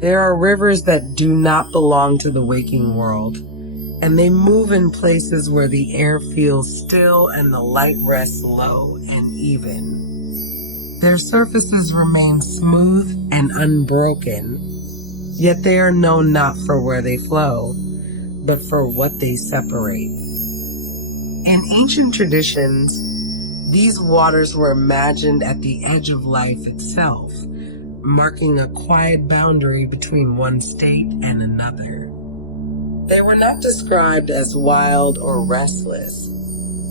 There are rivers that do not belong to the waking world, and they move in places where the air feels still and the light rests low and even. Their surfaces remain smooth and unbroken, yet they are known not for where they flow, but for what they separate. In ancient traditions, these waters were imagined at the edge of life itself, marking a quiet boundary between one state and another. They were not described as wild or restless,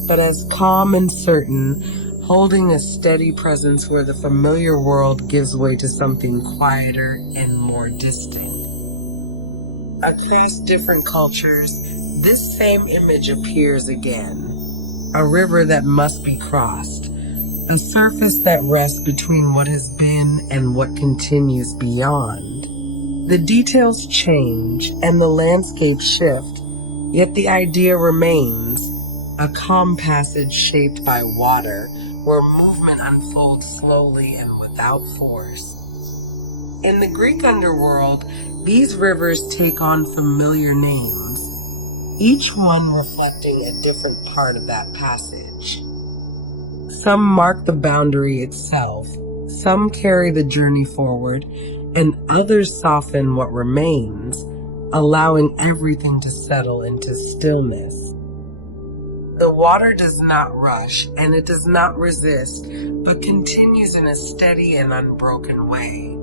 but as calm and certain, holding a steady presence where the familiar world gives way to something quieter and more distant. Across different cultures, this same image appears again. A river that must be crossed, a surface that rests between what has been and what continues beyond. The details change and the landscape shift, yet the idea remains, a calm passage shaped by water, where movement unfolds slowly and without force. In the Greek underworld, these rivers take on familiar names, each one reflecting a different part of that passage. Some mark the boundary itself, some carry the journey forward, and others soften what remains, allowing everything to settle into stillness. The water does not rush, and it does not resist, but continues in a steady and unbroken way,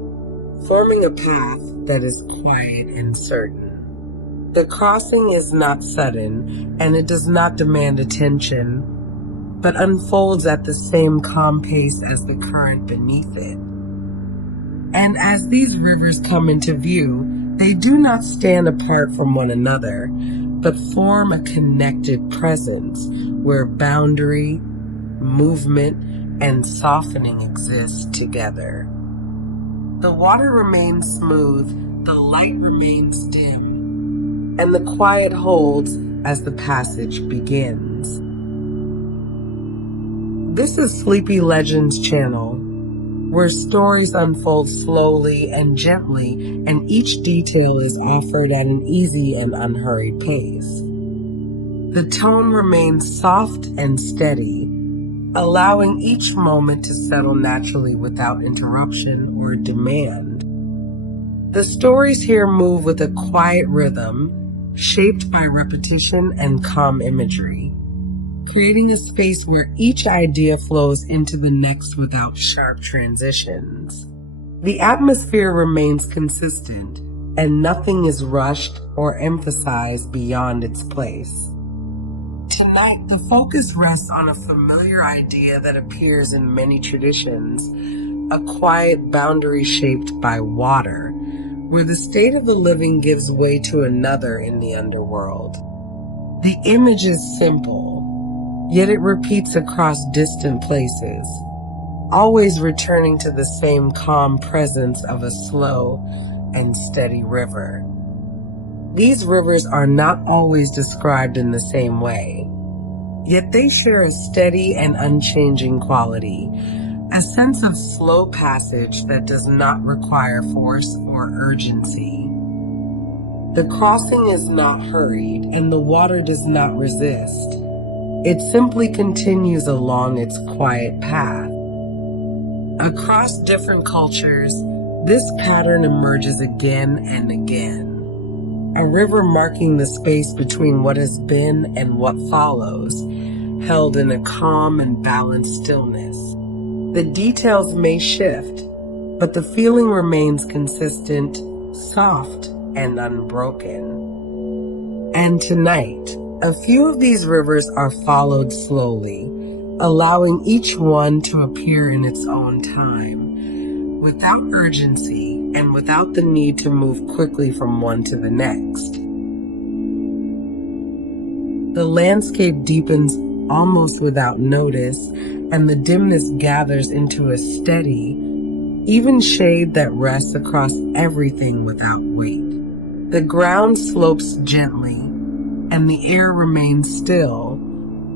forming a path that is quiet and certain. The crossing is not sudden, and it does not demand attention, but unfolds at the same calm pace as the current beneath it. And as these rivers come into view, they do not stand apart from one another, but form a connected presence where boundary, movement, and softening exist together. The water remains smooth, the light remains dim, and the quiet holds as the passage begins. This is Sleepy Legends channel, where stories unfold slowly and gently, and each detail is offered at an easy and unhurried pace. The tone remains soft and steady, allowing each moment to settle naturally without interruption or demand. The stories here move with a quiet rhythm, shaped by repetition and calm imagery, creating a space where each idea flows into the next without sharp transitions. The atmosphere remains consistent, and nothing is rushed or emphasized beyond its place. Tonight, the focus rests on a familiar idea that appears in many traditions, a quiet boundary shaped by water, where the state of the living gives way to another in the underworld. The image is simple, yet it repeats across distant places, always returning to the same calm presence of a slow and steady river. These rivers are not always described in the same way, yet they share a steady and unchanging quality, a sense of slow passage that does not require force or urgency. The crossing is not hurried, and the water does not resist. It simply continues along its quiet path. Across different cultures, this pattern emerges again and again. A river marking the space between what has been and what follows, held in a calm and balanced stillness. The details may shift, but the feeling remains consistent, soft, and unbroken. And tonight, a few of these rivers are followed slowly, allowing each one to appear in its own time, without urgency and without the need to move quickly from one to the next. The landscape deepens almost without notice, and the dimness gathers into a steady, even shade that rests across everything without weight. The ground slopes gently, and the air remains still,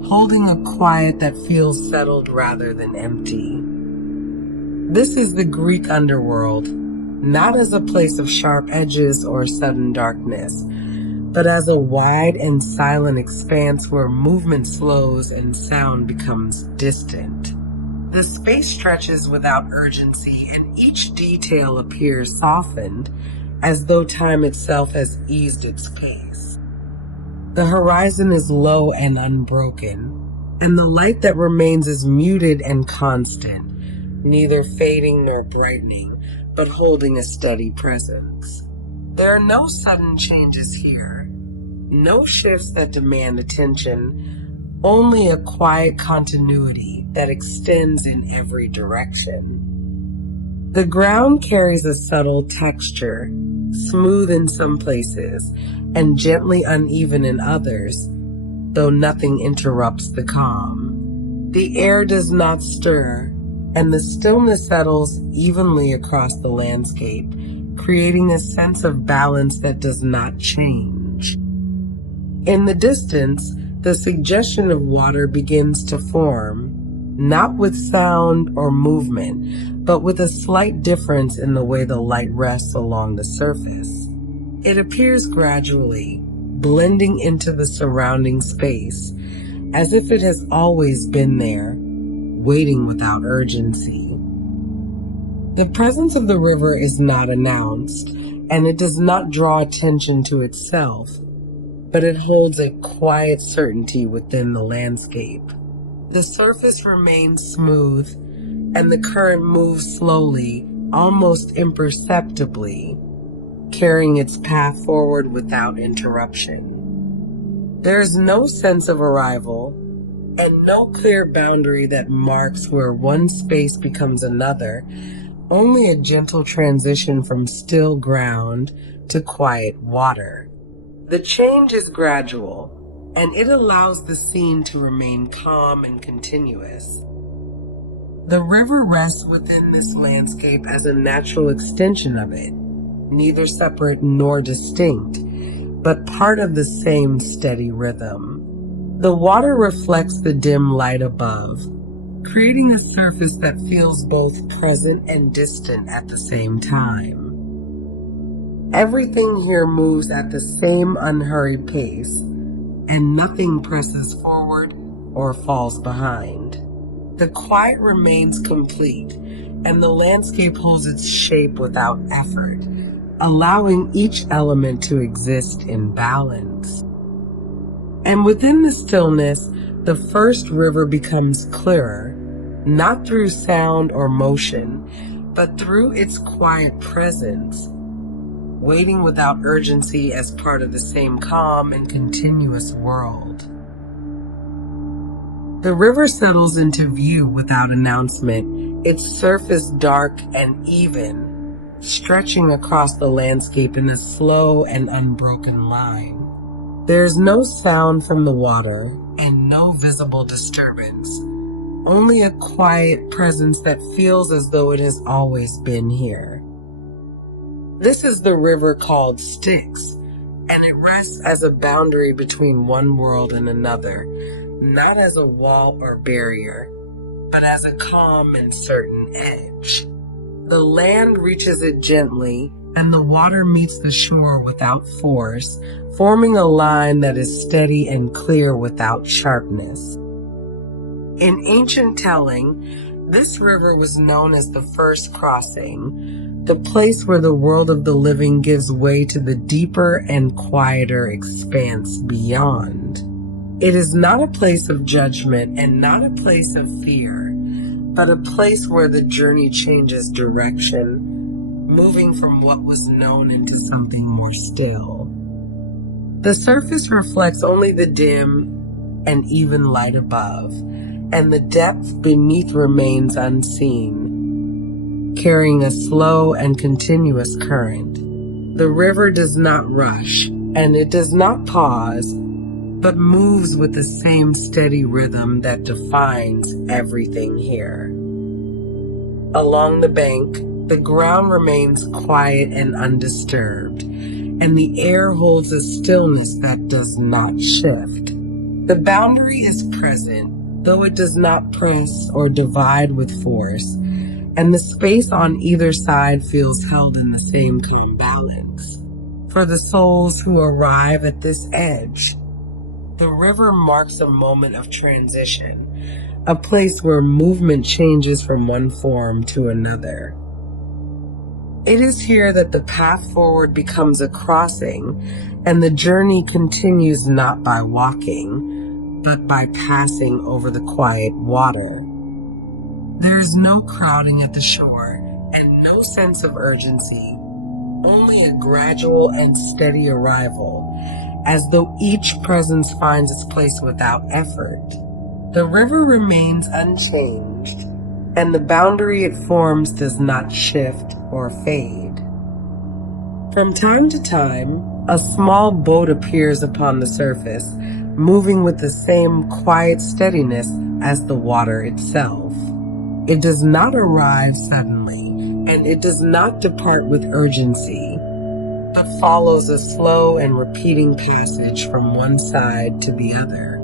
holding a quiet that feels settled rather than empty. This is the Greek underworld, not as a place of sharp edges or sudden darkness, but as a wide and silent expanse where movement slows and sound becomes distant. The space stretches without urgency, and each detail appears softened, as though time itself has eased its pace. The horizon is low and unbroken, and the light that remains is muted and constant, neither fading nor brightening, but holding a steady presence. There are no sudden changes here, no shifts that demand attention, only a quiet continuity that extends in every direction. The ground carries a subtle texture, smooth in some places and gently uneven in others, though nothing interrupts the calm. The air does not stir, and the stillness settles evenly across the landscape, creating a sense of balance that does not change. In the distance, the suggestion of water begins to form, not with sound or movement, but with a slight difference in the way the light rests along the surface. It appears gradually, blending into the surrounding space, as if it has always been there, waiting without urgency. The presence of the river is not announced, and it does not draw attention to itself, but it holds a quiet certainty within the landscape. The surface remains smooth, and the current moves slowly, almost imperceptibly, carrying its path forward without interruption. There is no sense of arrival, and no clear boundary that marks where one space becomes another, only a gentle transition from still ground to quiet water. The change is gradual, and it allows the scene to remain calm and continuous. The river rests within this landscape as a natural extension of it, neither separate nor distinct, but part of the same steady rhythm. The water reflects the dim light above, creating a surface that feels both present and distant at the same time. Everything here moves at the same unhurried pace, and nothing presses forward or falls behind. The quiet remains complete, and the landscape holds its shape without effort, allowing each element to exist in balance. And within the stillness, the first river becomes clearer, not through sound or motion, but through its quiet presence, waiting without urgency as part of the same calm and continuous world. The river settles into view without announcement, its surface dark and even, stretching across the landscape in a slow and unbroken line. There is no sound from the water and no visible disturbance, only a quiet presence that feels as though it has always been here. This is the river called Styx, and it rests as a boundary between one world and another, not as a wall or barrier, but as a calm and certain edge. The land reaches it gently, and the water meets the shore without force, forming a line that is steady and clear without sharpness. In ancient telling, this river was known as the first crossing, the place where the world of the living gives way to the deeper and quieter expanse beyond. It is not a place of judgment and not a place of fear, but a place where the journey changes direction, moving from what was known into something more still. The surface reflects only the dim and even light above, and the depth beneath remains unseen, carrying a slow and continuous current. The river does not rush, and it does not pause, but moves with the same steady rhythm that defines everything here. Along the bank, the ground remains quiet and undisturbed, and the air holds a stillness that does not shift. The boundary is present, though it does not press or divide with force, and the space on either side feels held in the same calm balance. For the souls who arrive at this edge, the river marks a moment of transition, a place where movement changes from one form to another. It is here that the path forward becomes a crossing, and the journey continues not by walking, but by passing over the quiet water. There is no crowding at the shore, and no sense of urgency, only a gradual and steady arrival, as though each presence finds its place without effort. The river remains unchanged, and the boundary it forms does not shift or fade. From time to time, a small boat appears upon the surface, moving with the same quiet steadiness as the water itself. It does not arrive suddenly, and it does not depart with urgency, but follows a slow and repeating passage from one side to the other.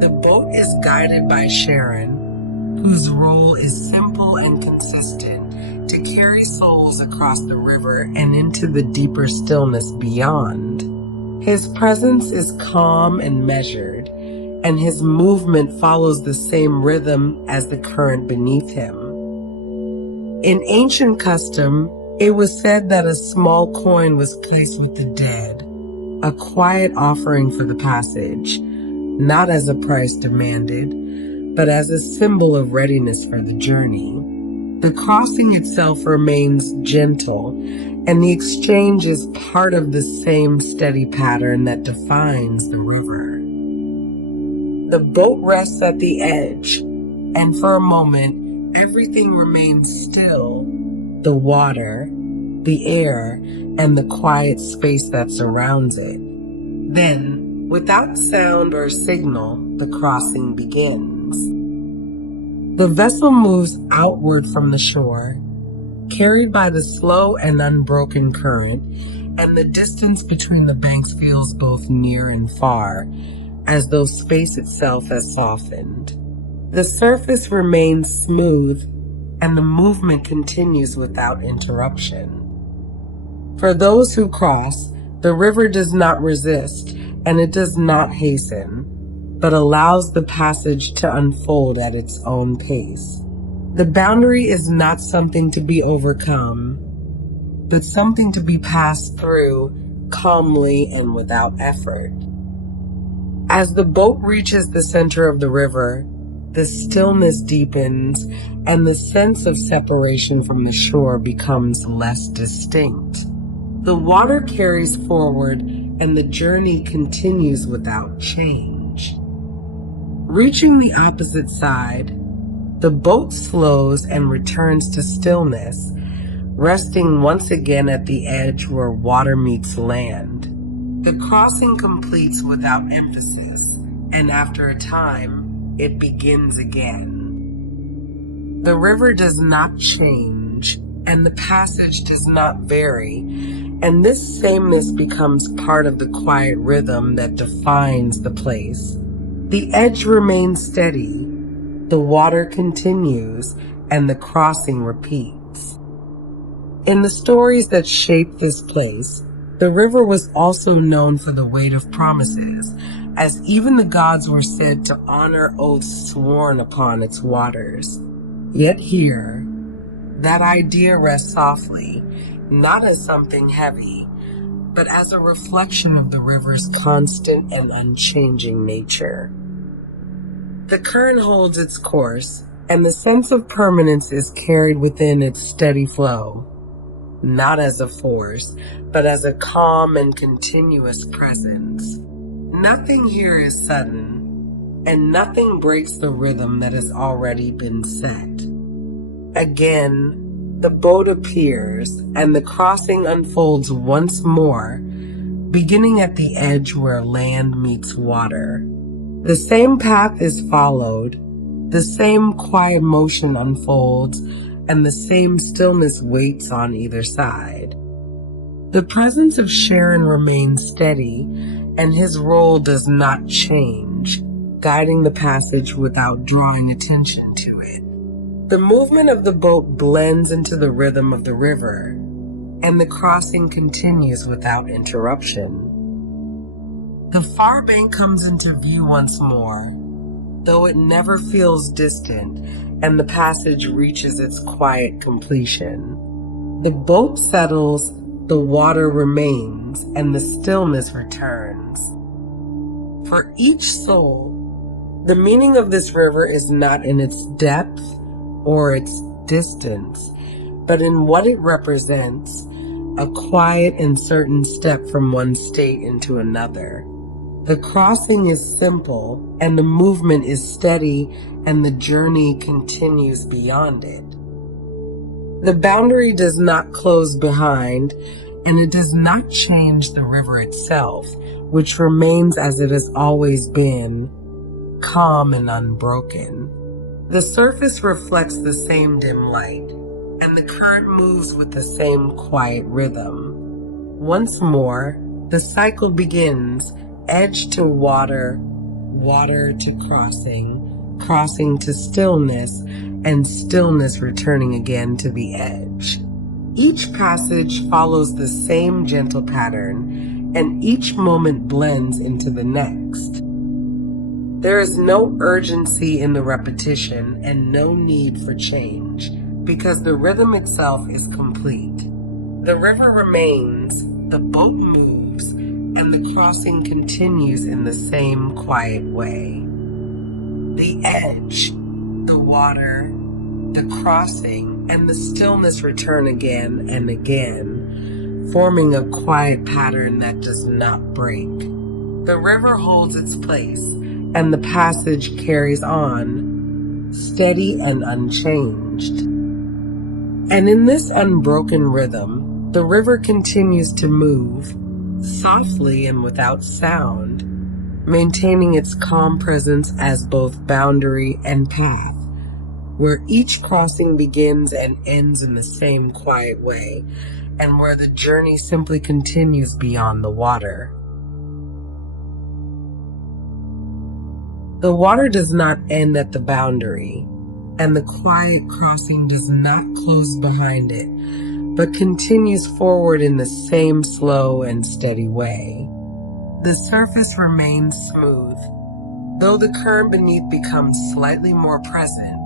The boat is guided by Acheron, whose role is simple and consistent, to carry souls across the river and into the deeper stillness beyond. His presence is calm and measured, and his movement follows the same rhythm as the current beneath him. In ancient custom, it was said that a small coin was placed with the dead, a quiet offering for the passage, not as a price demanded, but as a symbol of readiness for the journey. The crossing itself remains gentle, and the exchange is part of the same steady pattern that defines the river. The boat rests at the edge, and for a moment, everything remains still. The water, the air, and the quiet space that surrounds it. Then, without sound or signal, the crossing begins. The vessel moves outward from the shore, carried by the slow and unbroken current, and the distance between the banks feels both near and far, as though space itself has softened. The surface remains smooth, and the movement continues without interruption. For those who cross, the river does not resist, and it does not hasten, but allows the passage to unfold at its own pace. The boundary is not something to be overcome, but something to be passed through calmly and without effort. As the boat reaches the center of the river, the stillness deepens, and the sense of separation from the shore becomes less distinct. The water carries forward, and the journey continues without change. Reaching the opposite side, the boat slows and returns to stillness, resting once again at the edge where water meets land. The crossing completes without emphasis, and after a time, it begins again. The river does not change, and the passage does not vary, and this sameness becomes part of the quiet rhythm that defines the place. The edge remains steady, the water continues, and the crossing repeats. In the stories that shape this place, the river was also known for the weight of promises, as even the gods were said to honor oaths sworn upon its waters. Yet here, that idea rests softly, not as something heavy, but as a reflection of the river's constant and unchanging nature. The current holds its course, and the sense of permanence is carried within its steady flow, not as a force, but as a calm and continuous presence. Nothing here is sudden, and nothing breaks the rhythm that has already been set. Again, the boat appears, and the crossing unfolds once more, beginning at the edge where land meets water. The same path is followed, the same quiet motion unfolds, and the same stillness waits on either side. The presence of Acheron remains steady, and his role does not change, guiding the passage without drawing attention to it. The movement of the boat blends into the rhythm of the river, and the crossing continues without interruption. The far bank comes into view once more, though it never feels distant, and the passage reaches its quiet completion. The boat settles, the water remains, and the stillness returns. For each soul, the meaning of this river is not in its depth or its distance, but in what it represents, a quiet and certain step from one state into another. The crossing is simple, and the movement is steady, and the journey continues beyond it. The boundary does not close behind, and it does not change the river itself, which remains as it has always been, calm and unbroken. The surface reflects the same dim light, and the current moves with the same quiet rhythm. Once more, the cycle begins, edge to water, water to crossing, crossing to stillness, and stillness returning again to the edge. Each passage follows the same gentle pattern, and each moment blends into the next. There is no urgency in the repetition and no need for change, because the rhythm itself is complete. The river remains, the boat moves, and the crossing continues in the same quiet way. The edge, the water, the crossing, and the stillness return again and again, forming a quiet pattern that does not break. The river holds its place, and the passage carries on, steady and unchanged. And in this unbroken rhythm, the river continues to move, softly and without sound, maintaining its calm presence as both boundary and path, where each crossing begins and ends in the same quiet way, and where the journey simply continues beyond the water. The water does not end at the boundary, and the quiet crossing does not close behind it, but continues forward in the same slow and steady way. The surface remains smooth, though the current beneath becomes slightly more present,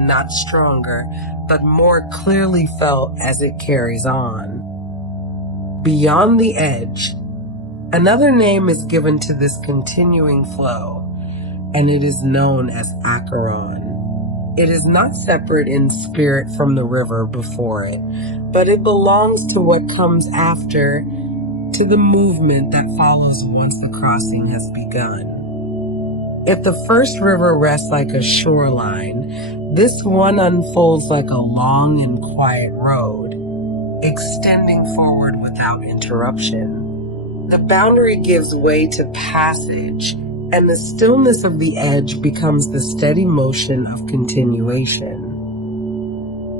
not stronger, but more clearly felt as it carries on. Beyond the edge, another name is given to this continuing flow, and it is known as Acheron. It is not separate in spirit from the river before it, but it belongs to what comes after, to the movement that follows once the crossing has begun. If the first river rests like a shoreline, this one unfolds like a long and quiet road, extending forward without interruption. The boundary gives way to passage, and the stillness of the edge becomes the steady motion of continuation.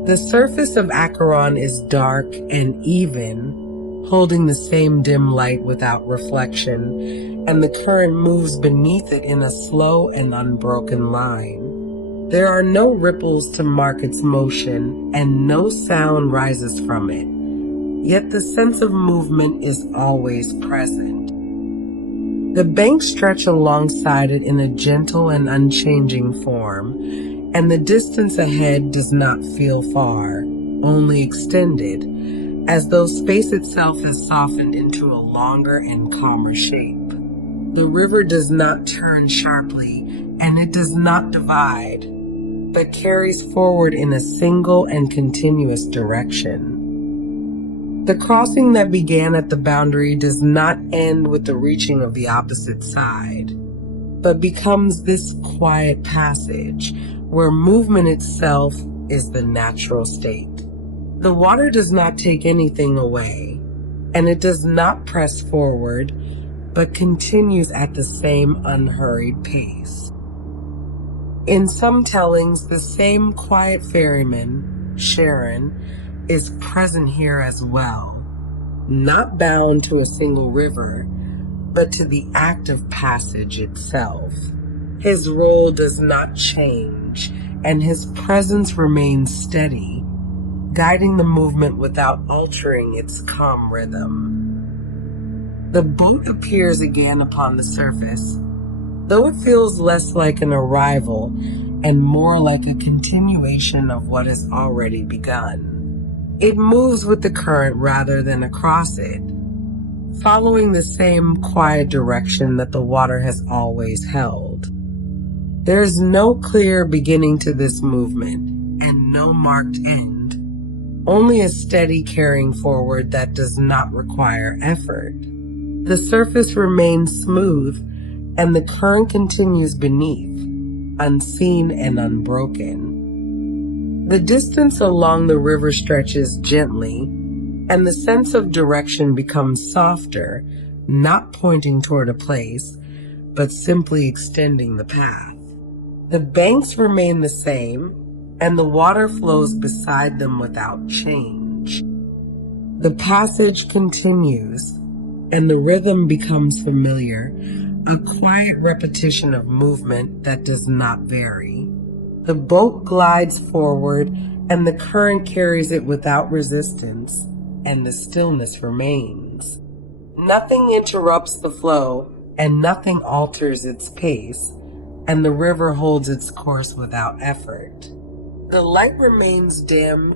The surface of Acheron is dark and even, holding the same dim light without reflection, and the current moves beneath it in a slow and unbroken line. There are no ripples to mark its motion, and no sound rises from it, yet the sense of movement is always present. The banks stretch alongside it in a gentle and unchanging form, and the distance ahead does not feel far, only extended, as though space itself has softened into a longer and calmer shape. The river does not turn sharply, and it does not divide, but carries forward in a single and continuous direction. The crossing that began at the boundary does not end with the reaching of the opposite side, but becomes this quiet passage where movement itself is the natural state. The water does not take anything away, and it does not press forward, but continues at the same unhurried pace. In some tellings, the same quiet ferryman, Acheron, is present here as well, not bound to a single river, but to the act of passage itself. His role does not change, and his presence remains steady, guiding the movement without altering its calm rhythm. The boat appears again upon the surface, though it feels less like an arrival and more like a continuation of what has already begun. It moves with the current rather than across it, following the same quiet direction that the water has always held. There is no clear beginning to this movement and no marked end, only a steady carrying forward that does not require effort. The surface remains smooth and the current continues beneath, unseen and unbroken. The distance along the river stretches gently, and the sense of direction becomes softer, not pointing toward a place, but simply extending the path. The banks remain the same, and the water flows beside them without change. The passage continues, and the rhythm becomes familiar, a quiet repetition of movement that does not vary. The boat glides forward, and the current carries it without resistance, and the stillness remains. Nothing interrupts the flow, and nothing alters its pace, and the river holds its course without effort. The light remains dim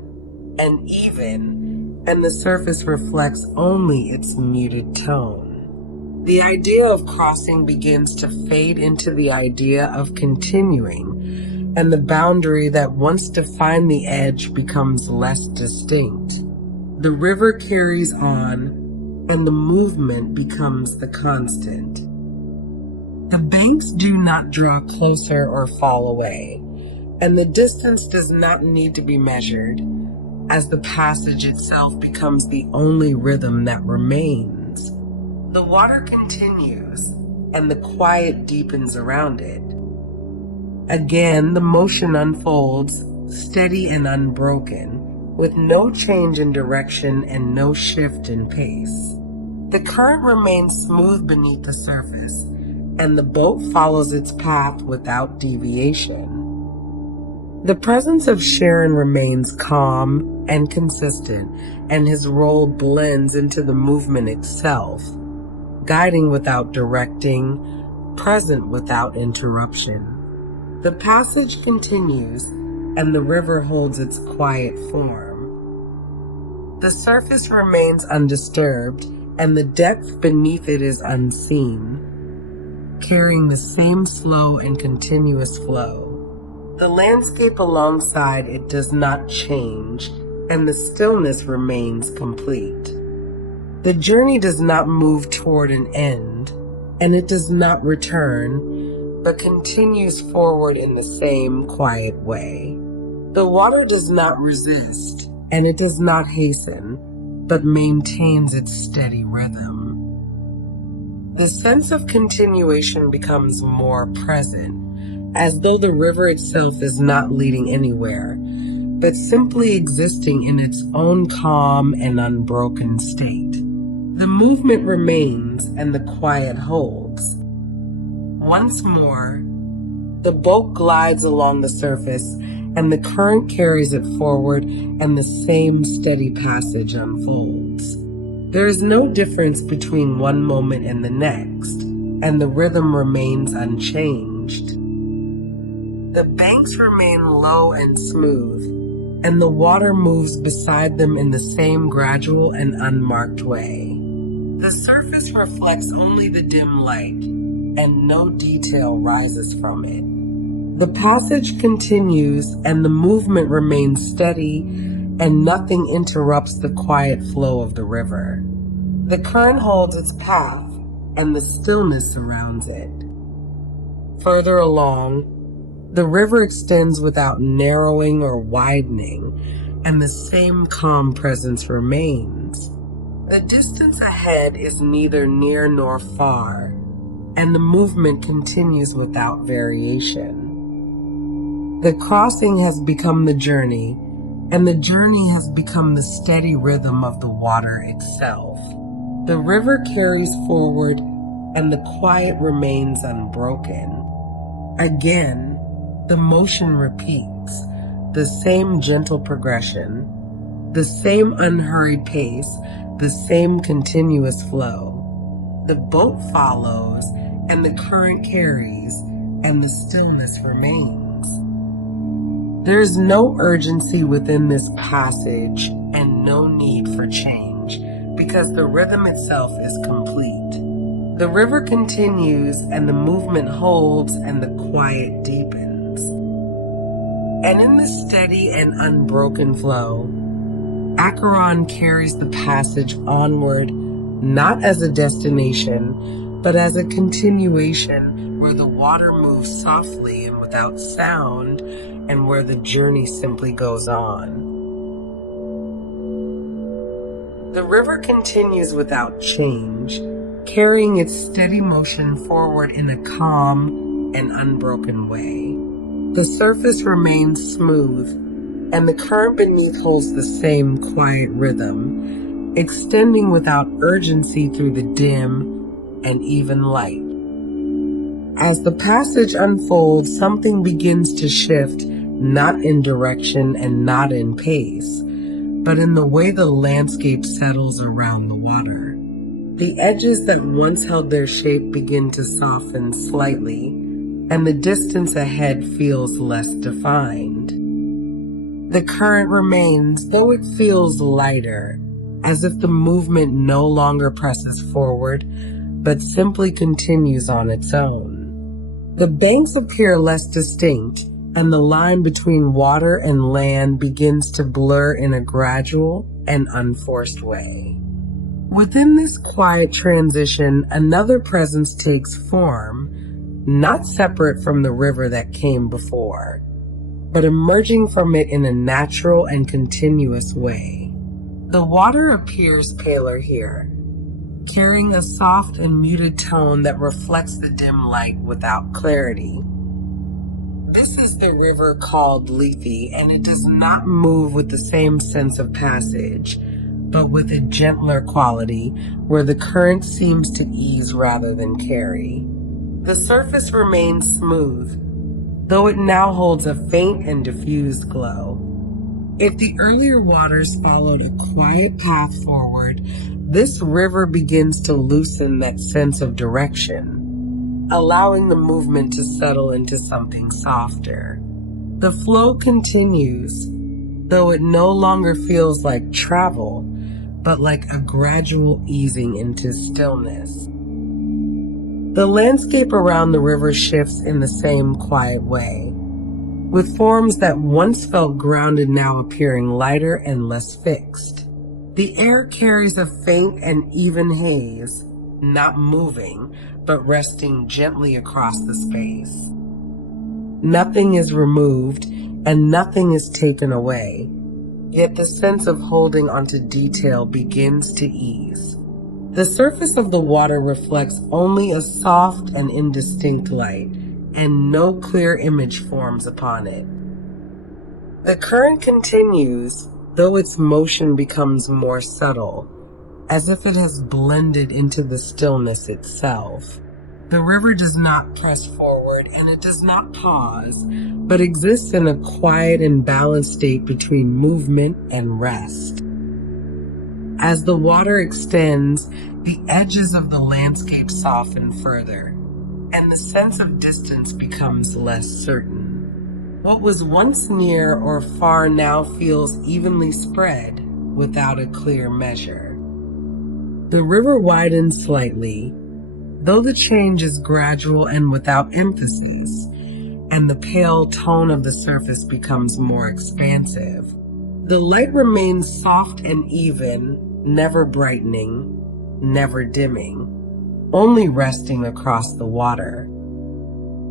and even, and the surface reflects only its muted tone. The idea of crossing begins to fade into the idea of continuing, and the boundary that once defined the edge becomes less distinct. The river carries on, and the movement becomes the constant. The banks do not draw closer or fall away, and the distance does not need to be measured, as the passage itself becomes the only rhythm that remains. The water continues, and the quiet deepens around it. Again, the motion unfolds, steady and unbroken, with no change in direction and no shift in pace. The current remains smooth beneath the surface, and the boat follows its path without deviation. The presence of Acheron remains calm and consistent, and his role blends into the movement itself, guiding without directing, present without interruption. The passage continues, and the river holds its quiet form. The surface remains undisturbed, and the depth beneath it is unseen, carrying the same slow and continuous flow. The landscape alongside it does not change, and the stillness remains complete. The journey does not move toward an end, and it does not return, but continues forward in the same quiet way. The water does not resist, and it does not hasten, but maintains its steady rhythm. The sense of continuation becomes more present, as though the river itself is not leading anywhere, but simply existing in its own calm and unbroken state. The movement remains, and the quiet holds. Once more, the boat glides along the surface, and the current carries it forward, and the same steady passage unfolds. There is no difference between one moment and the next, and the rhythm remains unchanged. The banks remain low and smooth, and the water moves beside them in the same gradual and unmarked way. The surface reflects only the dim light, and no detail rises from it. The passage continues, and the movement remains steady, and nothing interrupts the quiet flow of the river. The current holds its path, and the stillness surrounds it. Further along, the river extends without narrowing or widening, and the same calm presence remains. The distance ahead is neither near nor far, and the movement continues without variation. The crossing has become the journey, and the journey has become the steady rhythm of the water itself. The river carries forward, and the quiet remains unbroken. Again, the motion repeats, the same gentle progression, the same unhurried pace, the same continuous flow. The boat follows, and the current carries, and the stillness remains. There is no urgency within this passage and no need for change, because the rhythm itself is complete. The river continues, and the movement holds, and the quiet deepens. And in this steady and unbroken flow, Acheron carries the passage onward, not as a destination, but as a continuation where the water moves softly and without sound, and where the journey simply goes on. The river continues without change, carrying its steady motion forward in a calm and unbroken way. The surface remains smooth, and the current beneath holds the same quiet rhythm, extending without urgency through the dim and even light. As the passage unfolds, something begins to shift, not in direction and not in pace, but in the way the landscape settles around the water. The edges that once held their shape begin to soften slightly, and the distance ahead feels less defined. The current remains, though it feels lighter, as if the movement no longer presses forward, but simply continues on its own. The banks appear less distinct, and the line between water and land begins to blur in a gradual and unforced way. Within this quiet transition, another presence takes form, not separate from the river that came before, but emerging from it in a natural and continuous way. The water appears paler here, carrying a soft and muted tone that reflects the dim light without clarity. This is the river called Lethe, and it does not move with the same sense of passage, but with a gentler quality where the current seems to ease rather than carry. The surface remains smooth, though it now holds a faint and diffused glow. If the earlier waters followed a quiet path forward, this river begins to loosen that sense of direction, allowing the movement to settle into something softer. The flow continues, though it no longer feels like travel, but like a gradual easing into stillness. The landscape around the river shifts in the same quiet way, with forms that once felt grounded now appearing lighter and less fixed. The air carries a faint and even haze, not moving, but resting gently across the space. Nothing is removed, and nothing is taken away, yet the sense of holding onto detail begins to ease. The surface of the water reflects only a soft and indistinct light, and no clear image forms upon it. The current continues, though its motion becomes more subtle, as if it has blended into the stillness itself. The river does not press forward, and it does not pause, but exists in a quiet and balanced state between movement and rest. As the water extends, the edges of the landscape soften further, and the sense of distance becomes less certain. What was once near or far now feels evenly spread without a clear measure. The river widens slightly, though the change is gradual and without emphasis, and the pale tone of the surface becomes more expansive. The light remains soft and even, never brightening, never dimming, only resting across the water.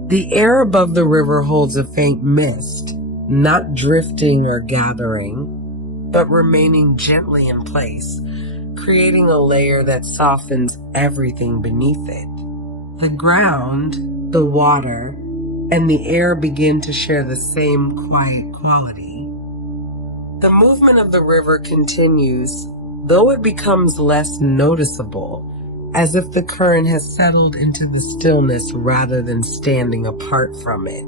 The air above the river holds a faint mist, not drifting or gathering, but remaining gently in place, creating a layer that softens everything beneath it. The ground, the water, and the air begin to share the same quiet quality. The movement of the river continues, though it becomes less noticeable, as if the current has settled into the stillness rather than standing apart from it.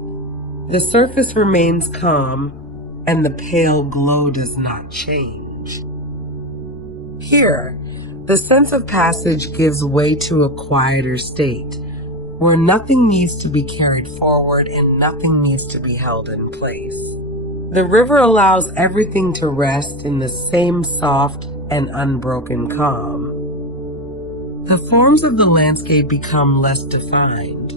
The surface remains calm, and the pale glow does not change. Here, the sense of passage gives way to a quieter state, where nothing needs to be carried forward and nothing needs to be held in place. The river allows everything to rest in the same soft and unbroken calm. The forms of the landscape become less defined,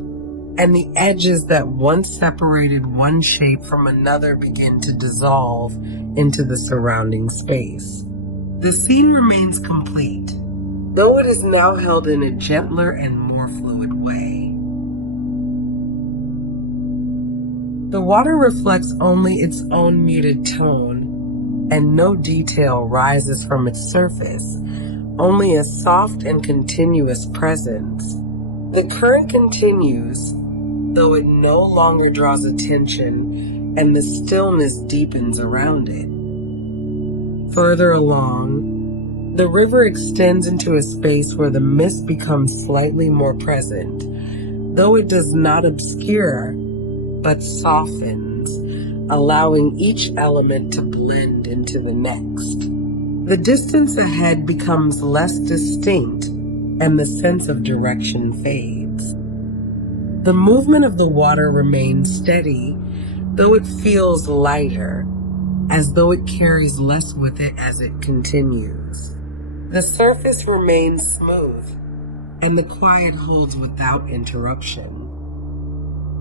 and the edges that once separated one shape from another begin to dissolve into the surrounding space. The scene remains complete, though it is now held in a gentler and more fluid way. The water reflects only its own muted tone, and no detail rises from its surface, only a soft and continuous presence. The current continues, though it no longer draws attention, and the stillness deepens around it. Further along, the river extends into a space where the mist becomes slightly more present, though it does not obscure, but softens, allowing each element to blend into the next. The distance ahead becomes less distinct, and the sense of direction fades. The movement of the water remains steady, though it feels lighter, as though it carries less with it as it continues. The surface remains smooth, and the quiet holds without interruption.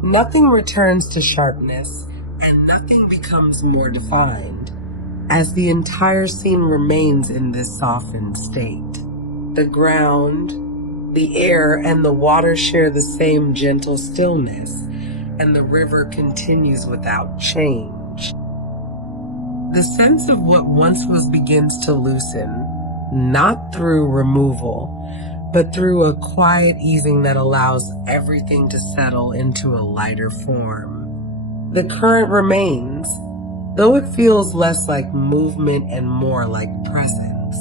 Nothing returns to sharpness, and nothing becomes more defined, as the entire scene remains in this softened state. The ground, the air, and the water share the same gentle stillness, and the river continues without change. The sense of what once was begins to loosen, not through removal, but through a quiet easing that allows everything to settle into a lighter form. The current remains, though it feels less like movement and more like presence.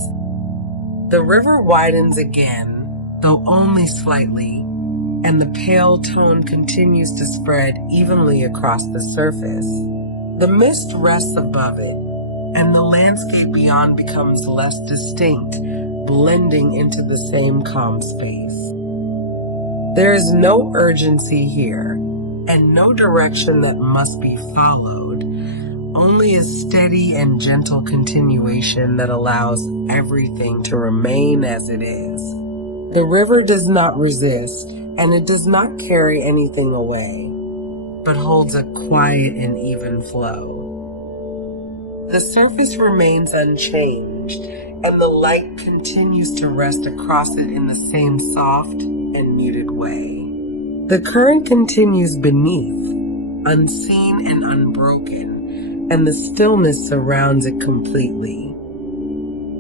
The river widens again, though only slightly, and the pale tone continues to spread evenly across the surface. The mist rests above it, and the landscape beyond becomes less distinct, blending into the same calm space. There is no urgency here, and no direction that must be followed, only a steady and gentle continuation that allows everything to remain as it is. The river does not resist, and it does not carry anything away, but holds a quiet and even flow. The surface remains unchanged, and the light continues to rest across it in the same soft and muted way. The current continues beneath, unseen and unbroken, and the stillness surrounds it completely.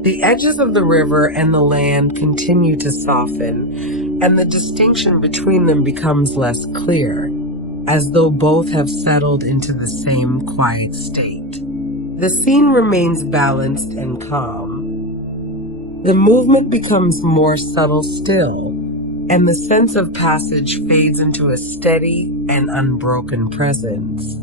The edges of the river and the land continue to soften, and the distinction between them becomes less clear, as though both have settled into the same quiet state. The scene remains balanced and calm. The movement becomes more subtle still, and the sense of passage fades into a steady and unbroken presence.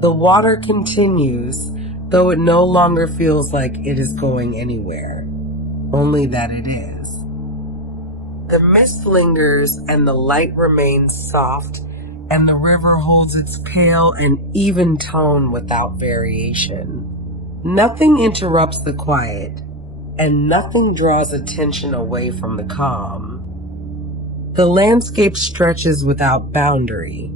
The water continues, though it no longer feels like it is going anywhere, only that it is. The mist lingers and the light remains soft, and the river holds its pale and even tone without variation. Nothing interrupts the quiet, and nothing draws attention away from the calm. The landscape stretches without boundary,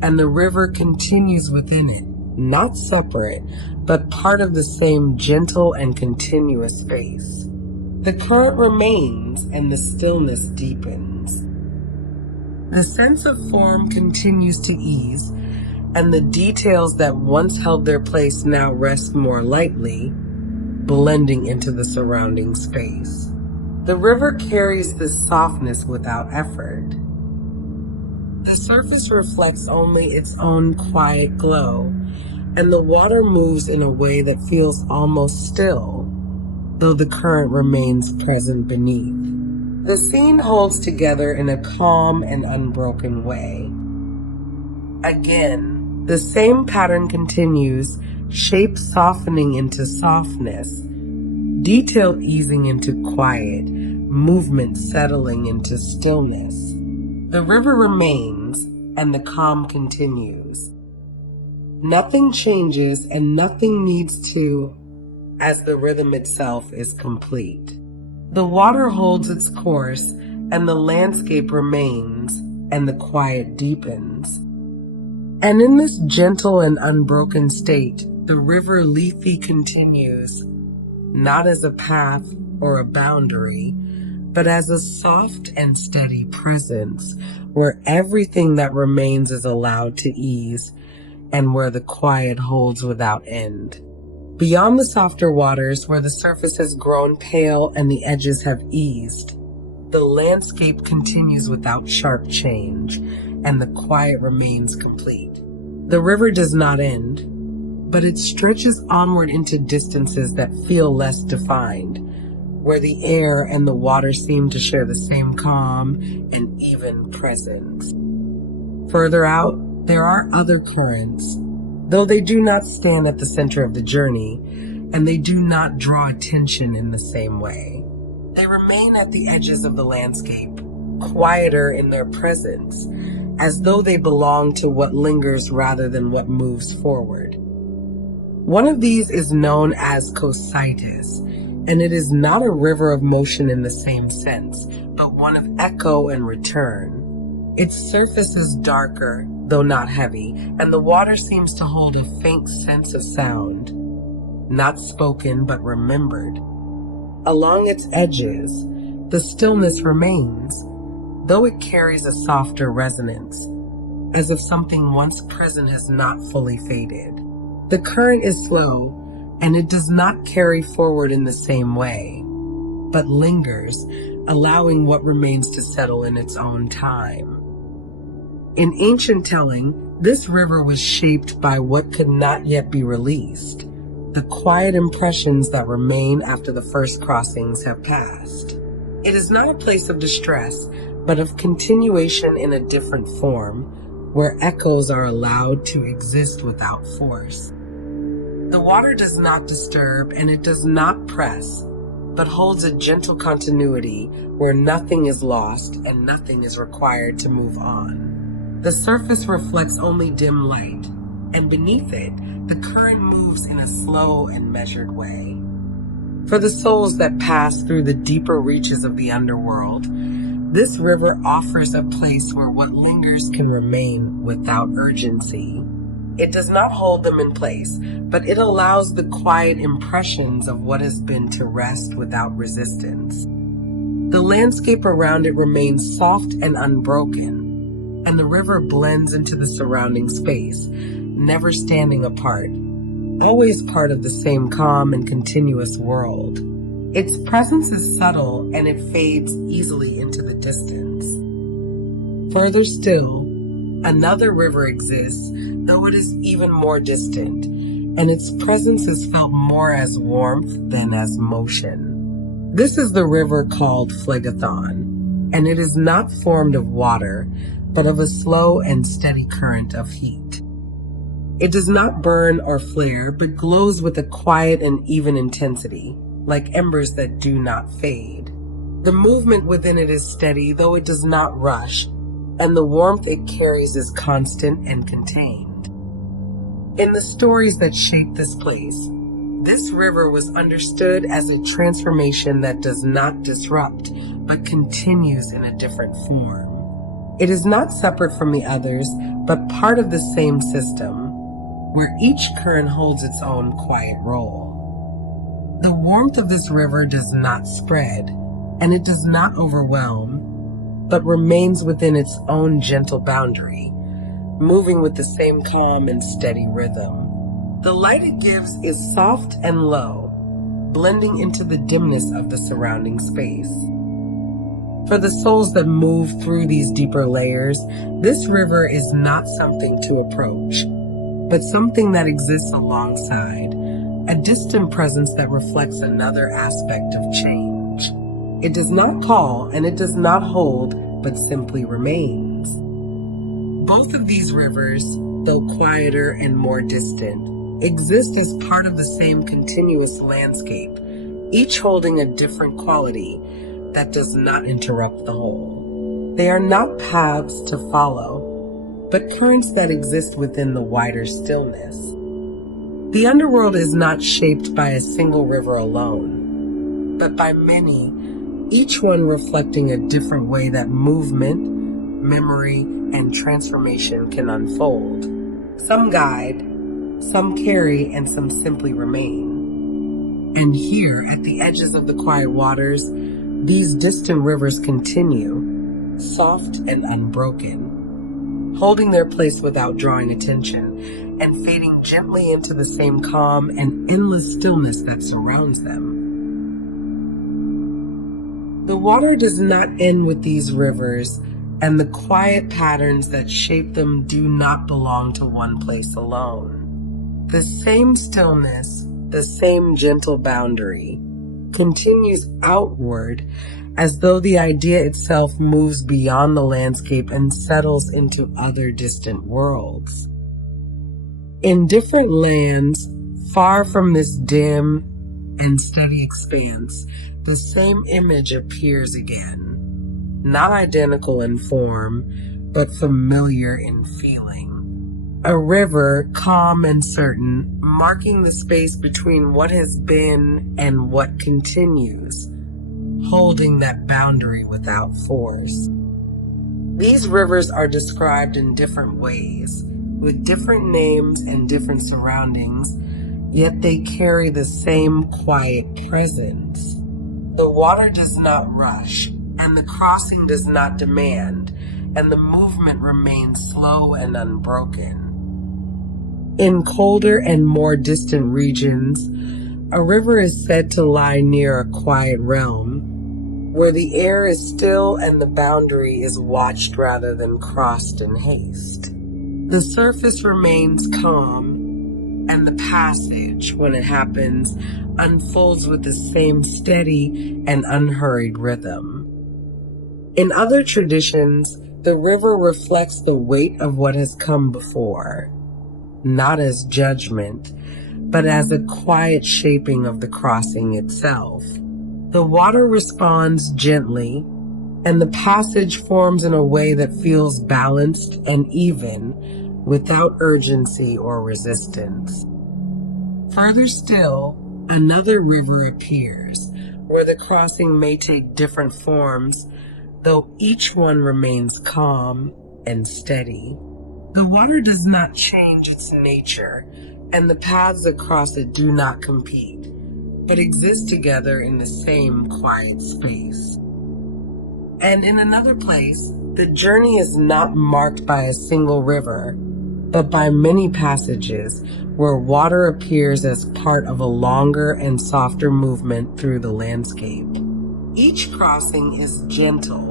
and the river continues within it, not separate, but part of the same gentle and continuous space. The current remains, and the stillness deepens. The sense of form continues to ease, and the details that once held their place now rest more lightly, blending into the surrounding space. The river carries this softness without effort. The surface reflects only its own quiet glow, and the water moves in a way that feels almost still, though the current remains present beneath. The scene holds together in a calm and unbroken way. Again, the same pattern continues, shape softening into softness, detail easing into quiet, movement settling into stillness. The river remains, and the calm continues. Nothing changes and nothing needs to, as the rhythm itself is complete. The water holds its course, and the landscape remains, and the quiet deepens. And in this gentle and unbroken state, the river Lethe continues, not as a path or a boundary, but as a soft and steady presence, where everything that remains is allowed to ease, and where the quiet holds without end. Beyond the softer waters, where the surface has grown pale and the edges have eased, the landscape continues without sharp change, and the quiet remains complete. The river does not end, but it stretches onward into distances that feel less defined, where the air and the water seem to share the same calm and even presence. Further out, there are other currents, though they do not stand at the center of the journey, and they do not draw attention in the same way. They remain at the edges of the landscape, quieter in their presence, as though they belong to what lingers rather than what moves forward. One of these is known as Cocytus, and it is not a river of motion in the same sense, but one of echo and return. Its surface is darker, though not heavy, and the water seems to hold a faint sense of sound, not spoken but remembered. Along its edges, the stillness remains, though it carries a softer resonance, as if something once present has not fully faded. The current is slow, and it does not carry forward in the same way, but lingers, allowing what remains to settle in its own time. In ancient telling, this river was shaped by what could not yet be released, the quiet impressions that remain after the first crossings have passed. It is not a place of distress, but of continuation in a different form, where echoes are allowed to exist without force. The water does not disturb and it does not press, but holds a gentle continuity where nothing is lost and nothing is required to move on. The surface reflects only dim light, and beneath it, the current moves in a slow and measured way. For the souls that pass through the deeper reaches of the underworld, this river offers a place where what lingers can remain without urgency. It does not hold them in place, but it allows the quiet impressions of what has been to rest without resistance. The landscape around it remains soft and unbroken, and the river blends into the surrounding space, never standing apart, always part of the same calm and continuous world. Its presence is subtle and it fades easily into the distance. Further still, another river exists, though it is even more distant, and its presence is felt more as warmth than as motion. This is the river called Phlegethon, and it is not formed of water, but of a slow and steady current of heat. It does not burn or flare, but glows with a quiet and even intensity, like embers that do not fade. The movement within it is steady, though it does not rush, and the warmth it carries is constant and contained. In the stories that shape this place, this river was understood as a transformation that does not disrupt, but continues in a different form. It is not separate from the others, but part of the same system, where each current holds its own quiet role. The warmth of this river does not spread, and it does not overwhelm, but remains within its own gentle boundary, moving with the same calm and steady rhythm. The light it gives is soft and low, blending into the dimness of the surrounding space. For the souls that move through these deeper layers, this river is not something to approach, but something that exists alongside, a distant presence that reflects another aspect of change. It does not call and it does not hold, but simply remains. Both of these rivers, though quieter and more distant, exist as part of the same continuous landscape, each holding a different quality that does not interrupt the whole. They are not paths to follow, but currents that exist within the wider stillness. The underworld is not shaped by a single river alone, but by many, each one reflecting a different way that movement, memory, and transformation can unfold. Some guide, some carry, and some simply remain. And here, at the edges of the quiet waters, these distant rivers continue, soft and unbroken, holding their place without drawing attention, and fading gently into the same calm and endless stillness that surrounds them. The water does not end with these rivers, and the quiet patterns that shape them do not belong to one place alone. The same stillness, the same gentle boundary, continues outward as though the idea itself moves beyond the landscape and settles into other distant worlds. In different lands, far from this dim and steady expanse, the same image appears again, not identical in form, but familiar in feeling. A river, calm and certain, marking the space between what has been and what continues, holding that boundary without force. These rivers are described in different ways, with different names and different surroundings, yet they carry the same quiet presence. The water does not rush, and the crossing does not demand, and the movement remains slow and unbroken. In colder and more distant regions, a river is said to lie near a quiet realm, where the air is still and the boundary is watched rather than crossed in haste. The surface remains calm, and the passage, when it happens, unfolds with the same steady and unhurried rhythm. In other traditions, the river reflects the weight of what has come before, not as judgment, but as a quiet shaping of the crossing itself. The water responds gently, and the passage forms in a way that feels balanced and even, without urgency or resistance. Further still, another river appears, where the crossing may take different forms, though each one remains calm and steady. The water does not change its nature, and the paths across it do not compete, but exist together in the same quiet space. And in another place, the journey is not marked by a single river, but by many passages where water appears as part of a longer and softer movement through the landscape. Each crossing is gentle,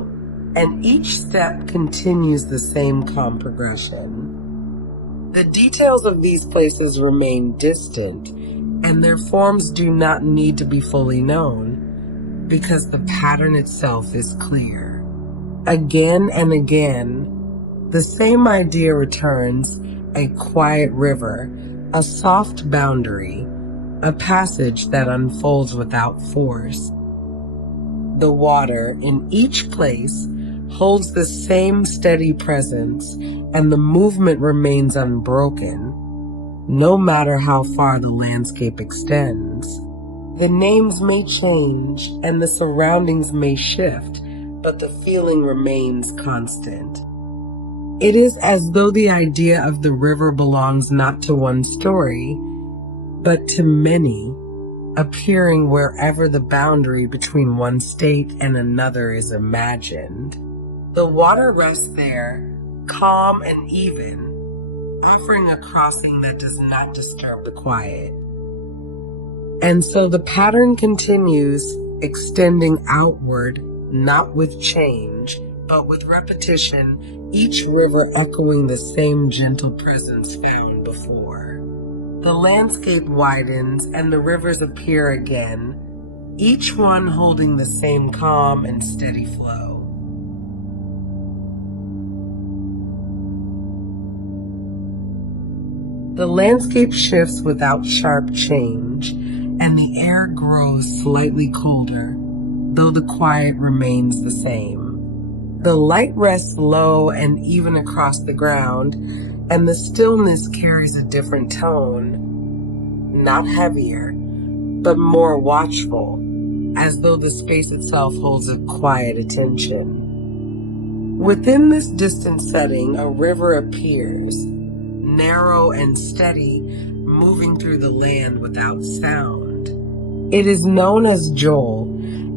and each step continues the same calm progression. The details of these places remain distant, and their forms do not need to be fully known, because the pattern itself is clear. Again and again, the same idea returns: a quiet river, a soft boundary, a passage that unfolds without force. The water in each place holds the same steady presence, and the movement remains unbroken, no matter how far the landscape extends. The names may change and the surroundings may shift, but the feeling remains constant. It is as though the idea of the river belongs not to one story, but to many, appearing wherever the boundary between one state and another is imagined. The water rests there, calm and even, offering a crossing that does not disturb the quiet. And so the pattern continues, extending outward, not with change, but with repetition, each river echoing the same gentle presence found before. The landscape widens and the rivers appear again, each one holding the same calm and steady flow. The landscape shifts without sharp change, and the air grows slightly colder, though the quiet remains the same. The light rests low and even across the ground, and the stillness carries a different tone, not heavier, but more watchful, as though the space itself holds a quiet attention. Within this distant setting, a river appears, narrow and steady, moving through the land without sound. It is known as Joel,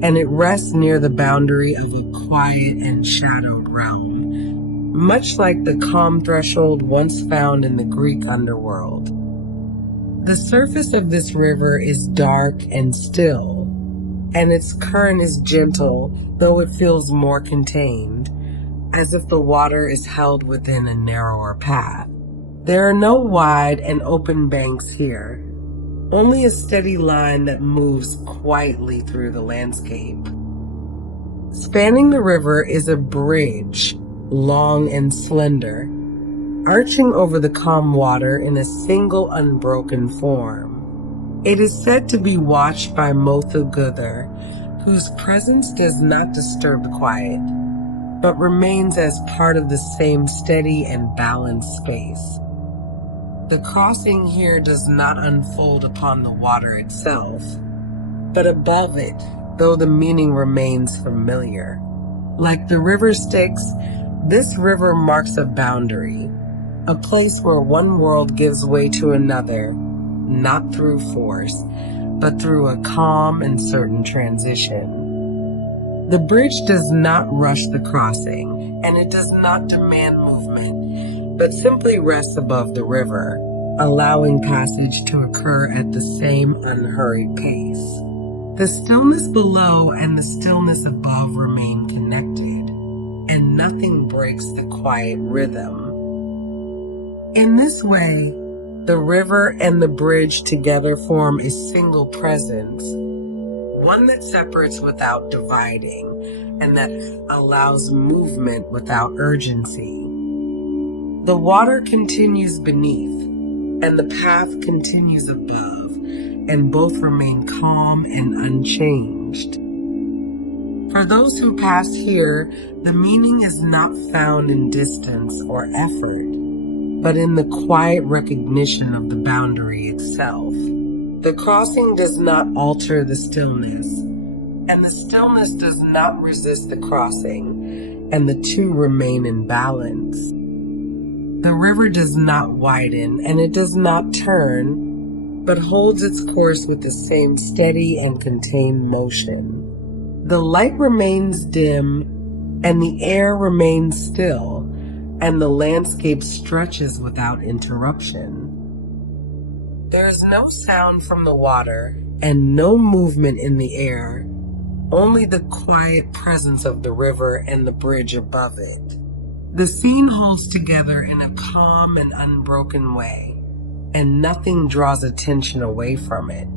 and it rests near the boundary of a quiet and shadowed realm, much like the calm threshold once found in the Greek underworld. The surface of this river is dark and still, and its current is gentle, though it feels more contained, as if the water is held within a narrower path. There are no wide and open banks here, only a steady line that moves quietly through the landscape. Spanning the river is a bridge, long and slender, arching over the calm water in a single unbroken form. It is said to be watched by Lethe, whose presence does not disturb the quiet, but remains as part of the same steady and balanced space. The crossing here does not unfold upon the water itself, but above it, though the meaning remains familiar. Like the river Styx, this river marks a boundary, a place where one world gives way to another, not through force, but through a calm and certain transition. The bridge does not rush the crossing, and it does not demand movement, but simply rests above the river, allowing passage to occur at the same unhurried pace. The stillness below and the stillness above remain connected, and nothing breaks the quiet rhythm. In this way, the river and the bridge together form a single presence, one that separates without dividing, and that allows movement without urgency. The water continues beneath, and the path continues above, and both remain calm and unchanged. For those who pass here, the meaning is not found in distance or effort, but in the quiet recognition of the boundary itself. The crossing does not alter the stillness, and the stillness does not resist the crossing, and the two remain in balance. The river does not widen, and it does not turn, but holds its course with the same steady and contained motion. The light remains dim, and the air remains still, and the landscape stretches without interruption. There is no sound from the water and no movement in the air, only the quiet presence of the river and the bridge above it. The scene holds together in a calm and unbroken way, and nothing draws attention away from it.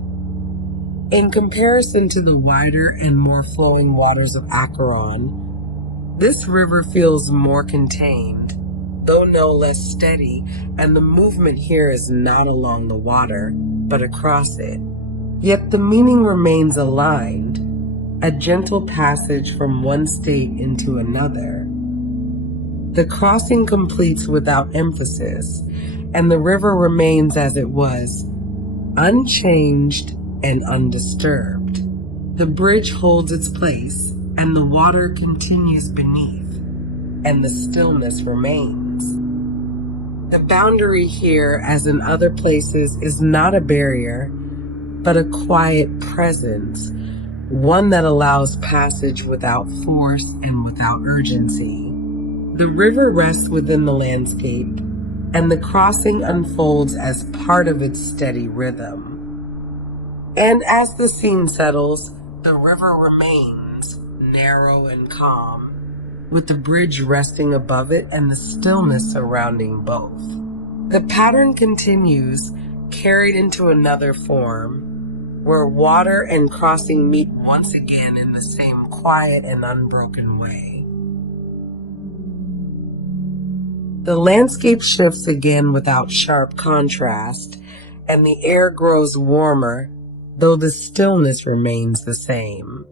In comparison to the wider and more flowing waters of Acheron, this river feels more contained, though no less steady, and the movement here is not along the water, but across it. Yet the meaning remains aligned, a gentle passage from one state into another. The crossing completes without emphasis, and the river remains as it was, unchanged and undisturbed. The bridge holds its place, and the water continues beneath, and the stillness remains. The boundary here, as in other places, is not a barrier, but a quiet presence, one that allows passage without force and without urgency. The river rests within the landscape, and the crossing unfolds as part of its steady rhythm. And as the scene settles, the river remains narrow and calm, with the bridge resting above it and the stillness surrounding both. The pattern continues, carried into another form, where water and crossing meet once again in the same quiet and unbroken way. The landscape shifts again without sharp contrast, and the air grows warmer, though the stillness remains the same.